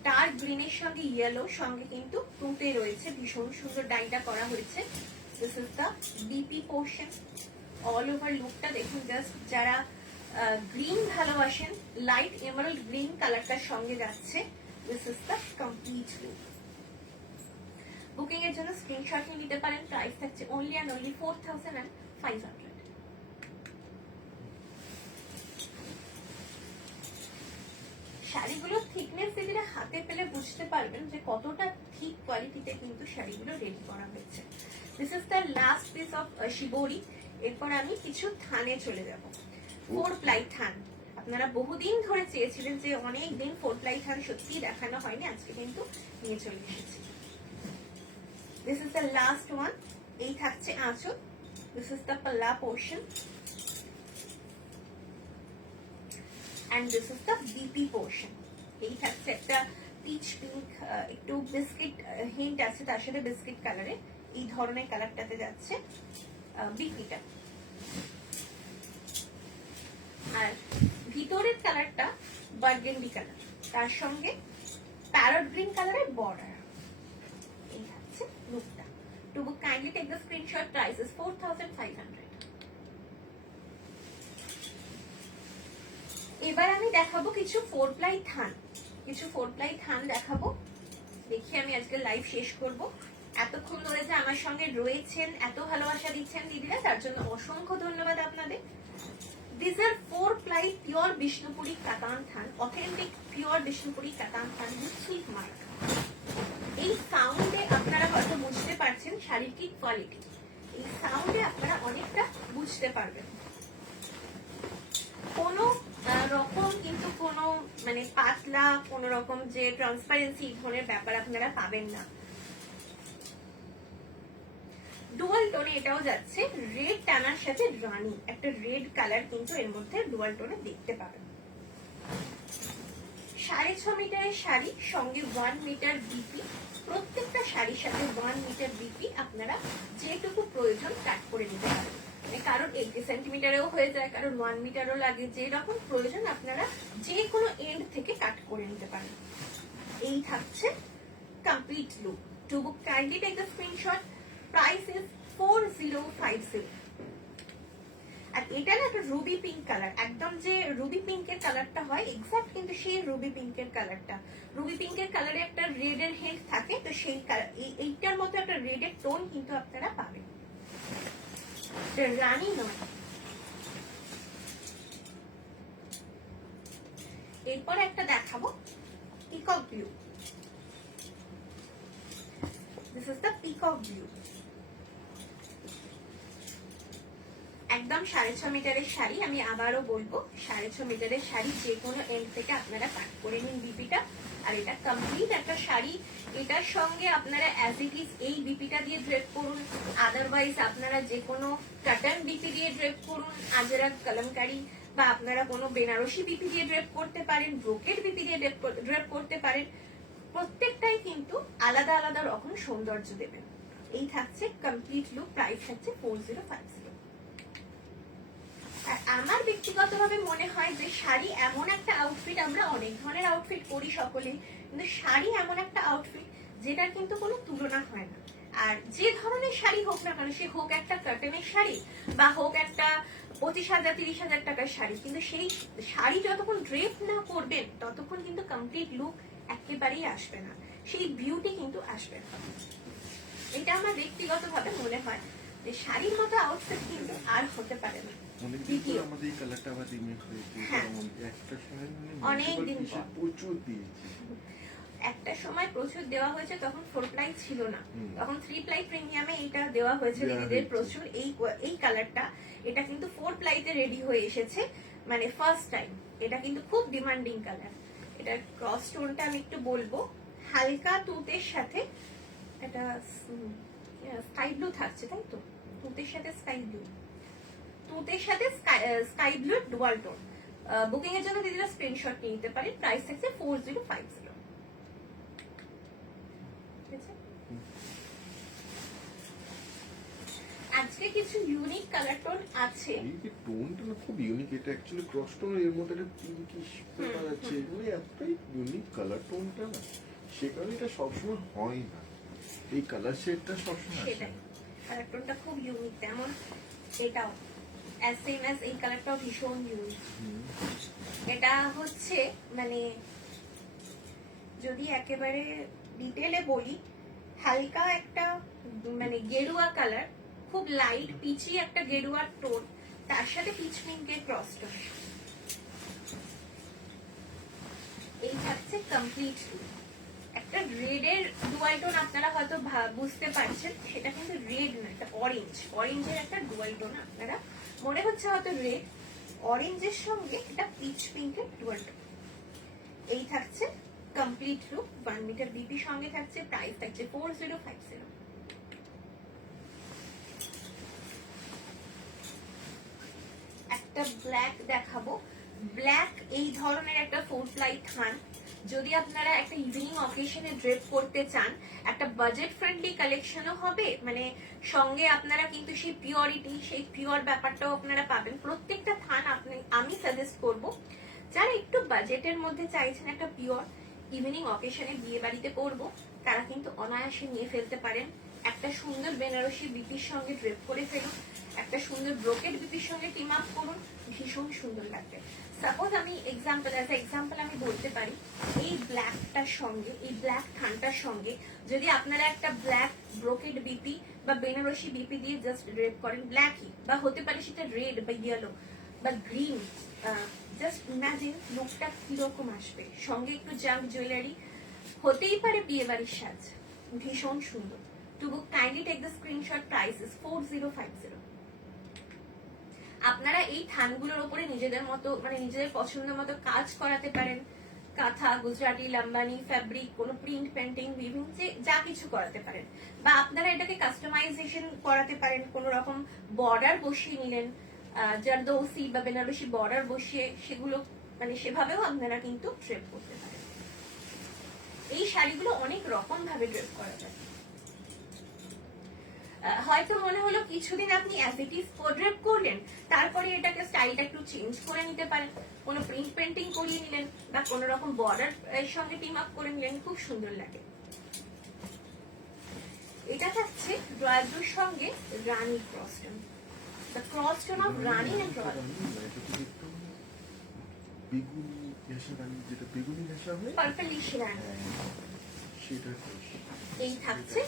ডার্ক গ্রিনের সঙ্গে ইয়েলো, সঙ্গে কিন্তু তুঁতে রয়েছে, ভীষণ সুন্দর ডাইটা করা হয়েছে। This is the BP portion. All over লুকটা দেখুন জাস্ট, যারা গ্রিন ভালোবাসেন, লাইট এমারাল্ড গ্রিন কালারটার সঙ্গে যাচ্ছে। This is the complete look. Booking এর জন্য স্ক্রিনশট নিয়ে নিতে পারেন। প্রাইস থাকছে অনলি অ্যান্ড অনলি 4500। শাড়িগুলোর থিকনেস দিদিরা হাতে পেলে বুঝতে পারবেন যে কতটা থিক কোয়ালিটিতে কিন্তু শাড়িগুলো রেডি করা হয়েছে। This is the last piece of shibori. এরপর আমি কিছু থানে চলে যাব। 4 প্লাই থান, আপনারা বহুদিন ধরে চেয়েছিলেন যে অনেক দিন 4 প্লাই থান সত্যি দেখানো হয়নি, আজকে কিন্তু নিয়ে চলে এসেছি। This is the last one. এই থাকছে আঁচল, দিস ইজ দ্য পাল্লা portion, and this is the BP portion. এই থাকছে একটা পিচ পিঙ্ক, একটু বিস্কিট হিন্ট আছে তার সাথে, বিস্কিট কালারে এই ধরনের কালারটাতে যাচ্ছে বিপিটা। আর ভিতরের কালারটা বার্গেন্ডি কালার, তার সঙ্গে প্যারট গ্রিন কালারের বর্ডার। এই থাকছে লুকটা। To book kindly take the screenshot. Price is 4500। এবার আমি দেখাবো কিছু 4 প্লাই থান, কিছু 4 প্লাই থান দেখাবো। দেখি আমি আজকে লাইভ শেষ করব। এতক্ষণ ধরে যে আমার সঙ্গে রয়েছেন, এত ভালোবাসা দিচ্ছেন দিদিরা, তার জন্য অসংখ্য ধন্যবাদ আপনাদের। This are 4 ply pure Bishnupuri কাতান থান, অথেন্টিক পিওর বিষ্ণুপুরি কাতান থান উইথ সুইট মার্ক। এই সাউন্ডে আপনারা হয়তো বুঝতে পারছেন শাড়ির কি কোয়ালিটি। এই সাউন্ডে আপনারা অনেকটা বুঝতে পারবেন। কোনো রকম কিন্তু কোনো মানে পাতলা কোন রকম যে ট্রান্সপারেন্সি ধরনের ব্যাপার আপনারা পাবেন না। ডুয়াল টোনে এটাও যাচ্ছে, রেড টানার সাথে রানী, একটা রেড কালার কিন্তু এর মধ্যে ডুয়াল টোনে দেখতে পাবেন। 6.5 মিটারের শাড়ি, সঙ্গে 1 মিটার বিপি। প্রত্যেকটা শাড়ির সাথে 1 মিটার বিপি আপনারা যেটুকু প্রয়োজন কাট করে নিতে পারেন। কারণ 80 সেন্টিমিটারেও হয়ে যায়, কারণ 1 মিটারও লাগে, যে রকম প্রয়োজন আপনারা যে কোনো এন্ড থেকে কাট করে নিতে পারেন। এই থাকছে complete look. To book kindly take the screenshot. Price is 4050। আর এটা না একটা রুবি পিঙ্ক কালার, একদম যে রুবি পিঙ্কের কালারটা হয় এক্সাক্ট কিন্তু সেই রুবি পিঙ্কের কালারটা। রুবি পিঙ্কের কালারে একটা রেডের হেড থাকে, তো সেই এইটার মতো একটা রেডের টোন কিন্তু আপনারা পাবেন। রানী নয়। এরপর একটা দেখাবো peacock blue. This is the peacock blue. একদম 6.5 মিটারের শাড়ি। আমি আবারও বলবো 6.5 মিটারের শাড়ি, যে কোনো এন্ড থেকে আপনারা কাট করে নিন বিপিটা। আর এটা কমপ্লিট একটা শাড়ি। এটার সঙ্গে আপনারা অ্যাজ ইট ইজ এই বিপিটা দিয়ে ড্রেপ করুন, আদারওয়াইজ আপনারা যে কোনো কাটান বিপি দিয়ে ড্রেপ করুন, আজরাক কলমকারি বা আপনারা কোনো বেনারসি বিপি দিয়ে ড্রেপ করতে পারেন, ব্রোকেড বিপি দিয়ে ড্রেপ করতে পারেন। প্রত্যেকটাই কিন্তু আলাদা আলাদা রকম সৌন্দর্য দেবেন। এই থাকছে কমপ্লিট লুক। প্রাইস থাকছে 4050। আর আমার ব্যক্তিগতভাবে মনে হয় যে শাড়ি এমন একটা আউটফিট, আমরা অনেক ধরনের আউটফিট করি সকলেই, কিন্তু শাড়ি এমন একটা আউটফিট যেটার কিন্তু কোনো তুলনা হয় না। আর যে ধরনের শাড়ি হোক না কেন, সে হোক একটা কটনের শাড়ি বা হোক একটা 25,000 30,000 টাকার শাড়ি, কিন্তু সেই শাড়ি যতক্ষণ ড্রেপ না করবেন ততক্ষণ কিন্তু কমপ্লিট লুক একেবারেই আসবে না, সেই বিউটি কিন্তু আসবে না। এটা আমার ব্যক্তিগতভাবে মনে হয় যে শাড়ির মতো আউটফিট কিন্তু আর হতে পারে না। একটা সময় প্রচুর দেওয়া হয়েছে, তখন 4 প্লাই ছিল না, তখন 3 প্লাই প্রিমিয়ামে এটা দেওয়া হয়েছে দিদিদের প্রচুর। এই কালারটা, এটা কিন্তু 4 প্লাইতে রেডি হয়ে এসেছে, মানে ফার্স্ট টাইম। এটা কিন্তু খুব ডিমান্ডিং কালার। এটার ক্রস টোনটা আমি একটু বলবো, হালকা তুতের সাথে এটা স্কাই ব্লু থাকছে, তাই তো? তুতের সাথে স্কাই ব্লু, তুতের সাথে sky blue dual tone. Booking এর জন্য দিদিরা স্ক্রিনশট নিয়ে নিতে পারেন। প্রাইস থাকছে 4050। আজকে কিছু ইউনিক কালার টোন আছে। এই যে টোনটা না খুব ইউনিক, এটা অ্যাকচুয়ালি ক্রস টোন, এর মধ্যে একটা পিঙ্কিশ ব্যাপার আছে, মানে এতটাই ইউনিক কালার টোনটা না, সে কারণে এটা সবসময় হয় না, এই কালার শেডটা সবসময় আসে সেটাই, না। কালার টোনটা খুব ইউনিক। তেমন এটাও সেম অ্যাজ এই কালারটাও ভীষণ ইউনিক। এটা হচ্ছে মানে যদি একেবারে ডিটেলে বলি, হালকা একটা মানে গেরুয়া কালার, খুব লাইট পিচি একটা গেরুয়ার টোন, তার সাথে পিচ পিঙ্কের ক্রস টোন। এই থাকছে কমপ্লিট একটা রেড এর ডুয়াল টোন। আপনারা হয়তো বুঝতে পারছেন সেটা কিন্তু রেড না, এটা অরেঞ্জ, অরেঞ্জের একটা ডুয়াল টোন। আপনারা মনে হচ্ছে হয়তো রেড, অরেঞ্জের সঙ্গে এটা পিচ পিঙ্কের ডুয়াল টোন। এই থাকছে কমপ্লিট লুক। 1 মিটার বিপি সঙ্গে থাকছে, প্রাইস থাকছে 4050। একটা ব্ল্যাক দেখাবো। ব্ল্যাক এই ধরনের একটা 4 প্লাই থান, যদি আপনারা একটা ইভিনিং অকেশনে ড্রেপ করতে চান, একটা বাজেট ফ্রেন্ডলি কালেকশনও হবে, মানে সঙ্গে আপনারা কিন্তু সেই পিওরিটি, সেই পিওর ব্যাপারটাও আপনারা পাবেন। প্রত্যেকটা থান আমি সাজেস্ট করব, যারা একটু বাজেটের মধ্যে চাইছেন একটা পিওর ইভিনিং অকেশনে বিয়ে বাড়িতে পরবো, তারা কিন্তু অনায়াসে নিয়ে ফেলতে পারেন। একটা সুন্দর বেনারসি বিপির সঙ্গে ড্রেপ করে ফেলুন, একটা সুন্দর ব্রোকেড বিপির সঙ্গে টিম আপ করুন, ভীষণ সুন্দর লাগবে। সাপোজ আমি এক্সাম্পল আমি বলতে পারি, এই ব্ল্যাকটার সঙ্গে, এই ব্ল্যাক থানটার সঙ্গে যদি আপনারা একটা ব্ল্যাক ব্রোকেড বিপি বা বেনারসি বিপি দিয়ে জাস্ট ড্রেপ করেন, ব্ল্যাকই বা হতে পারে সেটা রেড বা ইয়েলো বা গ্রিন, জাস্ট ইমাজিন লুকটা কিরকম আসবে। সঙ্গে একটু জাঙ্ক জুয়েলারি, হতেই পারে বিয়ে বাড়ির সাজ, ভীষণ সুন্দর। To book kindly take the screenshot, price is 4050। আপনারা এই থানগুলোর উপরে নিজেদের মতো মানে নিজেদের পছন্দ মতো কাজ করাতে পারেন, কাঁথা, গুজরাটি, লাম্বানি, ফ্যাব্রিক, কোনো প্রিন্ট, পেন্টিং, উইভিং, যা কিছু করাতে পারেন। বা আপনারা এটাকে কাস্টমাইজেশন করাতে পারেন, কোনো রকম বর্ডার বসিয়ে নিলেন, জারদৌসি বা বেনারসি বর্ডার বসিয়ে সেগুলো মানে সেভাবেও আপনারা কিন্তু ড্রেপ করতে পারেন। এই শাড়িগুলো অনেক রকম ভাবে ড্রেপ করা যায়। হয়তো মনে হলো কিছুদিন আপনি অ্যাজ ইট ইজ ড্রেপ করলেন, তারপরে এটাকে স্টাইলটা একটু চেঞ্জ করে নিতে পারেন, কোনো প্রিন্ট পেন্টিং করিয়ে নিলেন বা কোনো রকম বর্ডার এর সঙ্গে টিম আপ করে নিলেন, খুব সুন্দর লাগে। এটা থাকছে রয়্যালদের সঙ্গে রানী cross tone, the cross tone of rani and royal. বেগুনি ঘেঁষা রানী, যেটা বেগুনি ঘেঁষা হয়, পার্পলিশ রানী, সেটা এই থাকছে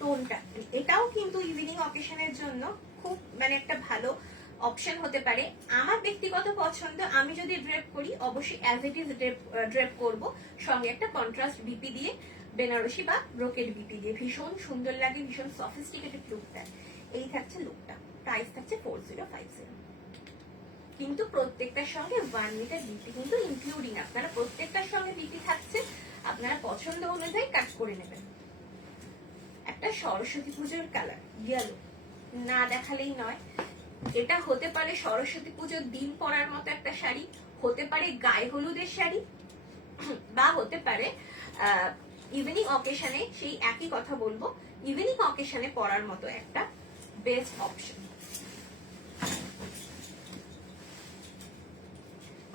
টোনটা। এটাও কিন্তু ইভিনিং অকেশনের জন্য খুব মানে একটা ভালো অপশন হতে পারে। আমার ব্যক্তিগত পছন্দ, আমি যদি ড্রেপ করি অবশ্যই অ্যাজ ইট ইজ ড্রেপ করব, সঙ্গে একটা কন্ট্রাস্ট বিপি দিয়ে, বেনারসি বা ব্রোকেড বিপি দিয়ে, ভীষণ সুন্দর লাগে, ভীষণ সফিস্টিকেটেড লুক দেয়। এই থাকছে লুকটা, প্রাইস থাকছে 4050। কিন্তু প্রত্যেকটার সঙ্গে 1 মিটার বিপি কিন্তু ইনক্লুডিং। আপনারা প্রত্যেকটার সঙ্গে বিপি থাকছে, আপনারা পছন্দ অনুযায়ী কাট করে নেবেন। একটা সরস্বতী পুজোর কালার ইয়েলো, না দেখালেই নয়। এটা হতে পারে সরস্বতী পুজোর দিন পরার মতো একটা শাড়ি, হতে পারে গায়ে হলুদের শাড়ি, বা হতে পারে ইভিনিং অকেশনে, সেই একই কথা বলবো, ইভিনিং অকেশনে পরার মতো একটা বেস্ট অপশন।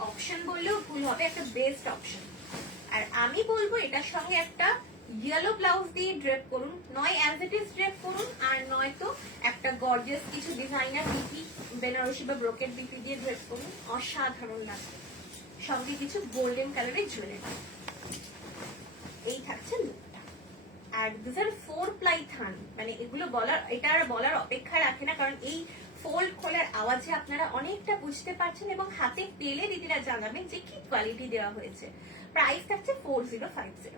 অপশন বললেও ভুল হবে, একটা বেস্ট অপশন। আর আমি বলবো এটার সঙ্গে একটা ইয়েলো ব্লাউজ দিয়ে ড্রেপ করুন, নয় অ্যাজ ইট ইজ ড্রেপ করুন, আর নয়তো একটা গর্জিয়াস কিছু ডিজাইনার বিপি, বেনারসি বা ব্রোকেড বিপি দিয়ে ড্রেপ করুন, অসাধারণ লাগবে। সঙ্গে কিছু গোল্ডেন কালারের জুয়েলারি। এই থাকছে লুকটা। আর দিস আর 4 প্লাই থান, মানে এগুলো বলার, এটা আর বলার অপেক্ষা রাখে না, কারণ এই ফোল্ড খোলার আওয়াজে আপনারা অনেকটা বুঝতে পারছেন এবং হাতে পেলে দিদিরা জানাবেন যে কি কোয়ালিটি দেওয়া হয়েছে। প্রাইস থাকছে 4050।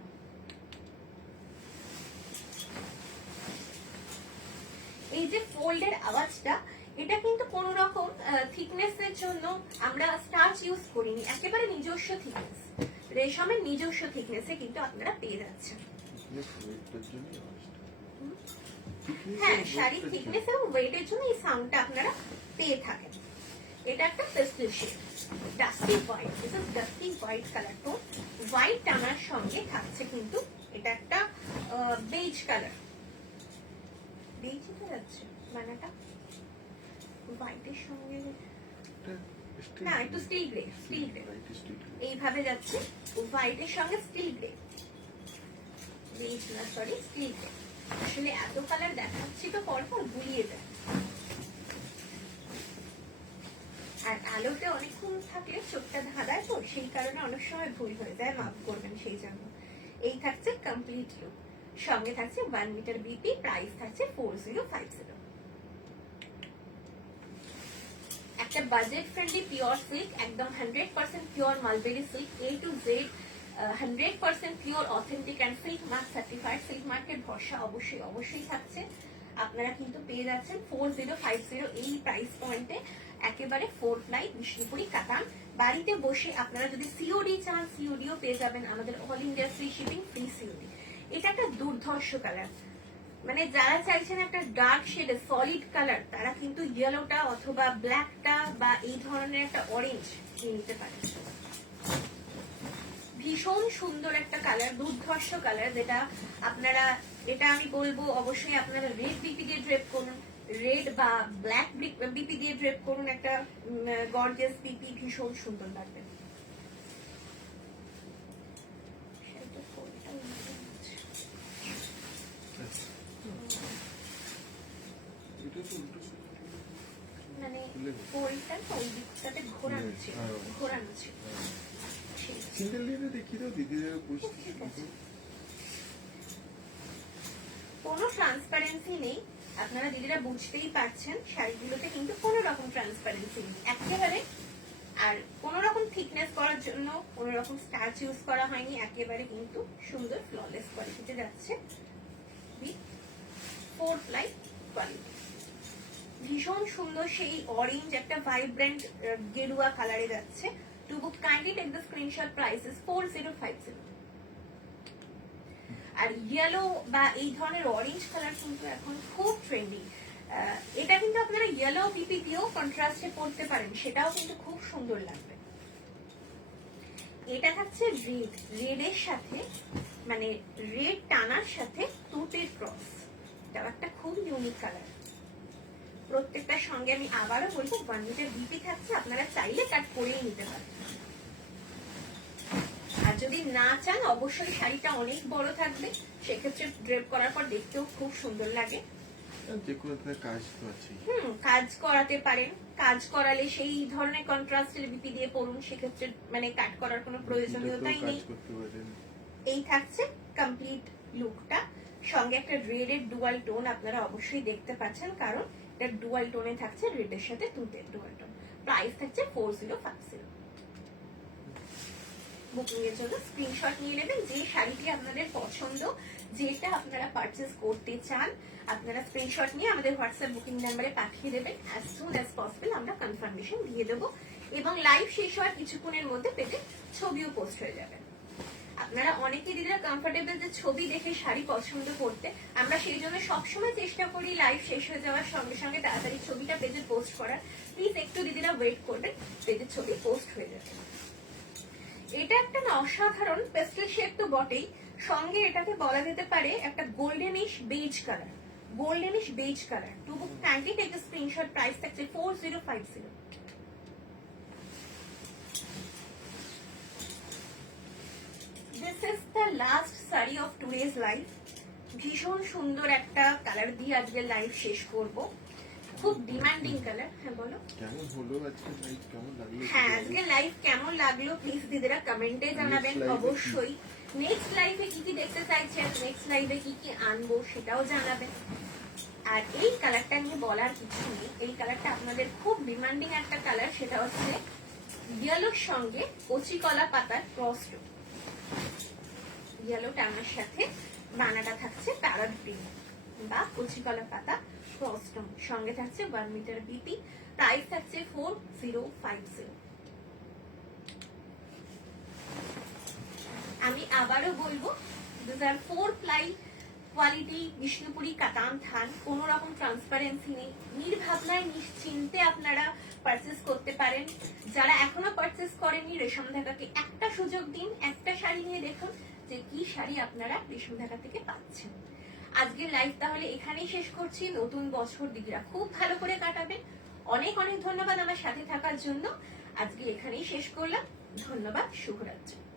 এই যে ফোল্ডের আওয়াজটা, এটা কিন্তু কোন রকম থিকনেস এর জন্য আমরা স্টার্চ ইউজ করিনি, একেবারে নিজস্ব থিকনেস, রেশমের নিজস্ব থিকনেসে কিন্তু আপনারা পেয়ে যাচ্ছেন। হ্যাঁ, শাড়ির থিকনেস এবং ওয়েটের জন্য এই সাউন্ডটা আপনারা পেয়ে থাকেন। এটা একটা pastel shade, dusty white, this is dusty white colour tone. White টানার সঙ্গে থাকছে কিন্তু এটা একটা বেজ কালার, বেইজিটা যাচ্ছে বানাটা হোয়াইটের সঙ্গে, না একটু স্টিল গ্রে, স্টিল গ্রে এইভাবে যাচ্ছে, হোয়াইটের সঙ্গে স্টিল গ্রে, বেইজ না সরি স্টিল গ্রে। আসলে এত কালার দেখাচ্ছি তো পরপর গুলিয়ে যায়, আর আলোতে অনেকক্ষণ থাকলে চোখটা ধাঁধায় তো, সেই কারণে অনেক সময় ভুল হয়ে যায়, মাফ করবেন সেই জন্য। এই থাকছে কমপ্লিট লুক, সঙ্গে থাকছে 1 মিটার বিপি, প্রাইস থাকছে 4050। একটা বাজেট ফ্রেন্ডলি পিওর সিল্ক, একদম 100% pure mulberry silk, A to Z 100% pure authentic and silk mark certified. Silk market ভরসা অবশ্যই অবশ্যই থাকছে। আপনারা কিন্তু পেয়ে যাচ্ছেন 4050 এই প্রাইস পয়েন্টে, একেবারে 4 প্লাই বিষ্ণুপুরি কাতান। বাড়িতে বসে আপনারা যদি সিওডি চান, সিওডিও পেয়ে যাবেন, আমাদের all India free shipping, free COD. এটা একটা দুর্ধর্ষ কালার, মানে যারা চাইছেন একটা ডার্ক শেড সলিড কালার, তারা কিন্তু ইয়েলোটা অথবা ব্ল্যাকটা বা এই ধরনের একটা অরেঞ্জ নিতে পারেন। ভীষণ সুন্দর একটা কালার, দুর্ধর্ষ কালার, যেটা আপনারা, এটা আমি বলবো অবশ্যই আপনারা রেড বিপি দিয়ে ড্রেপ করুন, রেড বা ব্ল্যাক বিপি দিয়ে ড্রেপ করুন, একটা গর্জিয়াস বিপি, ভীষণ সুন্দর লাগবে। মানে পোলটা তো ওই দিকটাতে ঘোরানো ছিল, ঘোরানো ছিল। সিঙ্গেল লিডে দেখি দাও দিদিদের কোনো ট্রান্সপারেন্সি নেই, আপনারা দিদিরা বুঝতেই পারছেন শাড়িগুলোতে কিন্তু কোনো রকম ট্রান্সপারেন্সি নেই একেবারে। আর কোন রকম থিকনেস করার জন্য কোন রকম স্টার্চ ইউজ করা হয়নি, একেবারে কিন্তু সুন্দর ফ্ললেস কোয়ালিটিতে যাচ্ছে, 4 প্লাই কোয়ালিটি। ভীষণ সুন্দর সেই অরেঞ্জ একটা ভাইব্রেন্ট গেরুয়া কালারে যাচ্ছে। To book kindly take the screenshot, price is 4050। আর ইয়েলো বা এই ধরনের অরেঞ্জ কালার কিন্তু এখন খুব ট্রেন্ডিং। এটা কিন্তু আপনারা ইয়েলো পিপি দিয়েও কন্ট্রাস্টে পরতে পারেন, সেটাও কিন্তু খুব সুন্দর লাগবে। এটা থাকছে রেড, রেডের সাথে মানে রেড টানার সাথে তুতের ক্রস, এটা একটা খুব ইউনিক কালার। প্রত্যেকটার সঙ্গে আমি আবারও বলবো 1 মিটার বিপি থাকছে, আপনারা চাইলে কাট করেই নিতে পারেন। আর যদি না চান অবশ্যই শাড়িটা অনেক বড় থাকবে, সেক্ষেত্রে ড্রেপ করার পর দেখতেও খুব সুন্দর লাগে। কাজ করাতে পারেন, কাজ করালে সেই ধরনের কন্ট্রাস্টের বিপি দিয়ে পরুন, সেক্ষেত্রে মানে কাট করার কোনো প্রয়োজনীয়তাই নেই। এই থাকছে কমপ্লিট লুকটা, সঙ্গে একটা রেডের ডুয়াল টোন আপনারা অবশ্যই দেখতে পাচ্ছেন, কারণ এটা ডুয়াল টোনে থাকছে, রেডের সাথে তুতের ডুয়াল টোন। প্রাইস থাকছে 4050। বুকিং এর জন্য স্ক্রিনশট নিয়ে নেবেন, যে শাড়িটি আপনাদের পছন্দ, যেটা আপনারা পারচেজ করতে চান, আপনারা স্ক্রিনশট নিয়ে আমাদের হোয়াটসঅ্যাপ বুকিং নাম্বারে পাঠিয়ে দেবেন। অ্যাজ সুন অ্যাজ পসিবল আমরা কনফার্মেশন দিয়ে দেবো, এবং লাইভ শেষ হওয়ার কিছুক্ষণের মধ্যে পেজে ছবিও পোস্ট হয়ে যাবে। আপনারা অনেকে দিদিরা কমফোর্টেবল যে ছবি দেখে শাড়ি পছন্দ করতে, আমরা সেই জন্য সবসময় চেষ্টা করি লাইভ শেষ হয়ে যাওয়ার সঙ্গে সঙ্গে তাড়াতাড়ি ছবিটা পেজে পোস্ট করার। প্লিজ একটু দিদিরা ওয়েট করবেন, পেজের ছবি পোস্ট হয়ে যাবে। এটা একটা অসাধারণ পেস্টেল শেড তো বটেই, সঙ্গে এটাকে বলা যেতে পারে একটা goldenish beige colour, goldenish beige colour. To book kindly take the screenshot, price থাকছে 4050। This is the last saree of today's live. ভীষণ সুন্দর একটা কালার দিয়ে আজকে লাইভ শেষ করব, খুব ডিমান্ডিং কালার। হ্যাঁ বলো, কেমন হলো আজকে লাইভ, কেমন লাগলো? হ্যাঁ আজকে লাইভ কেমন লাগলো প্লিজ দিদিরা কমেন্টে জানাবেন অবশ্যই। নেক্সট লাইভে কি কি দেখতে চাইছেন, নেক্সট লাইভে কি কি আনবো সেটাও জানাবেন। আর এই কালারটা নিয়ে বলার কিছু নেই, এই কালারটা আপনাদের খুব ডিমান্ডিং একটা কালার, সেটা হচ্ছে ইয়েলোর সঙ্গে কচি কলা পাতার ক্রস টোন। ইয়েলো টানার সাথে বানাটা থাকছে প্যারট গ্রিন বা কচি কলা পাতা ক্রস টোন, সঙ্গে থাকছে 1 মিটার বিপি, প্রাইস থাকছে 4050। আমি আবারও বলবো 2004 প্লাই কোয়ালিটি বিষ্ণুপুরি কাতান থান, কোনো রকম ট্রান্সপারেন্সি নেই, নির্ভাবনায় নিশ্চিন্তে আপনারা পারচেস করতে পারেন। যারা এখনো পারচেস করেননি, রেশম ধাগাকে একটা সুযোগ দিন, একটা শাড়ি নিয়ে দেখুন যে কি শাড়ি আপনারা রেশম ধাগা থেকে পাচ্ছেন। আজকের লাইভ তাহলে এখানেই শেষ করছি। নতুন বছর দিদিরা খুব ভালো করে কাটাবেন। অনেক অনেক ধন্যবাদ আমার সাথে থাকার জন্য। আজকে এখানেই শেষ করলাম। ধন্যবাদ, শুভরাত্রি।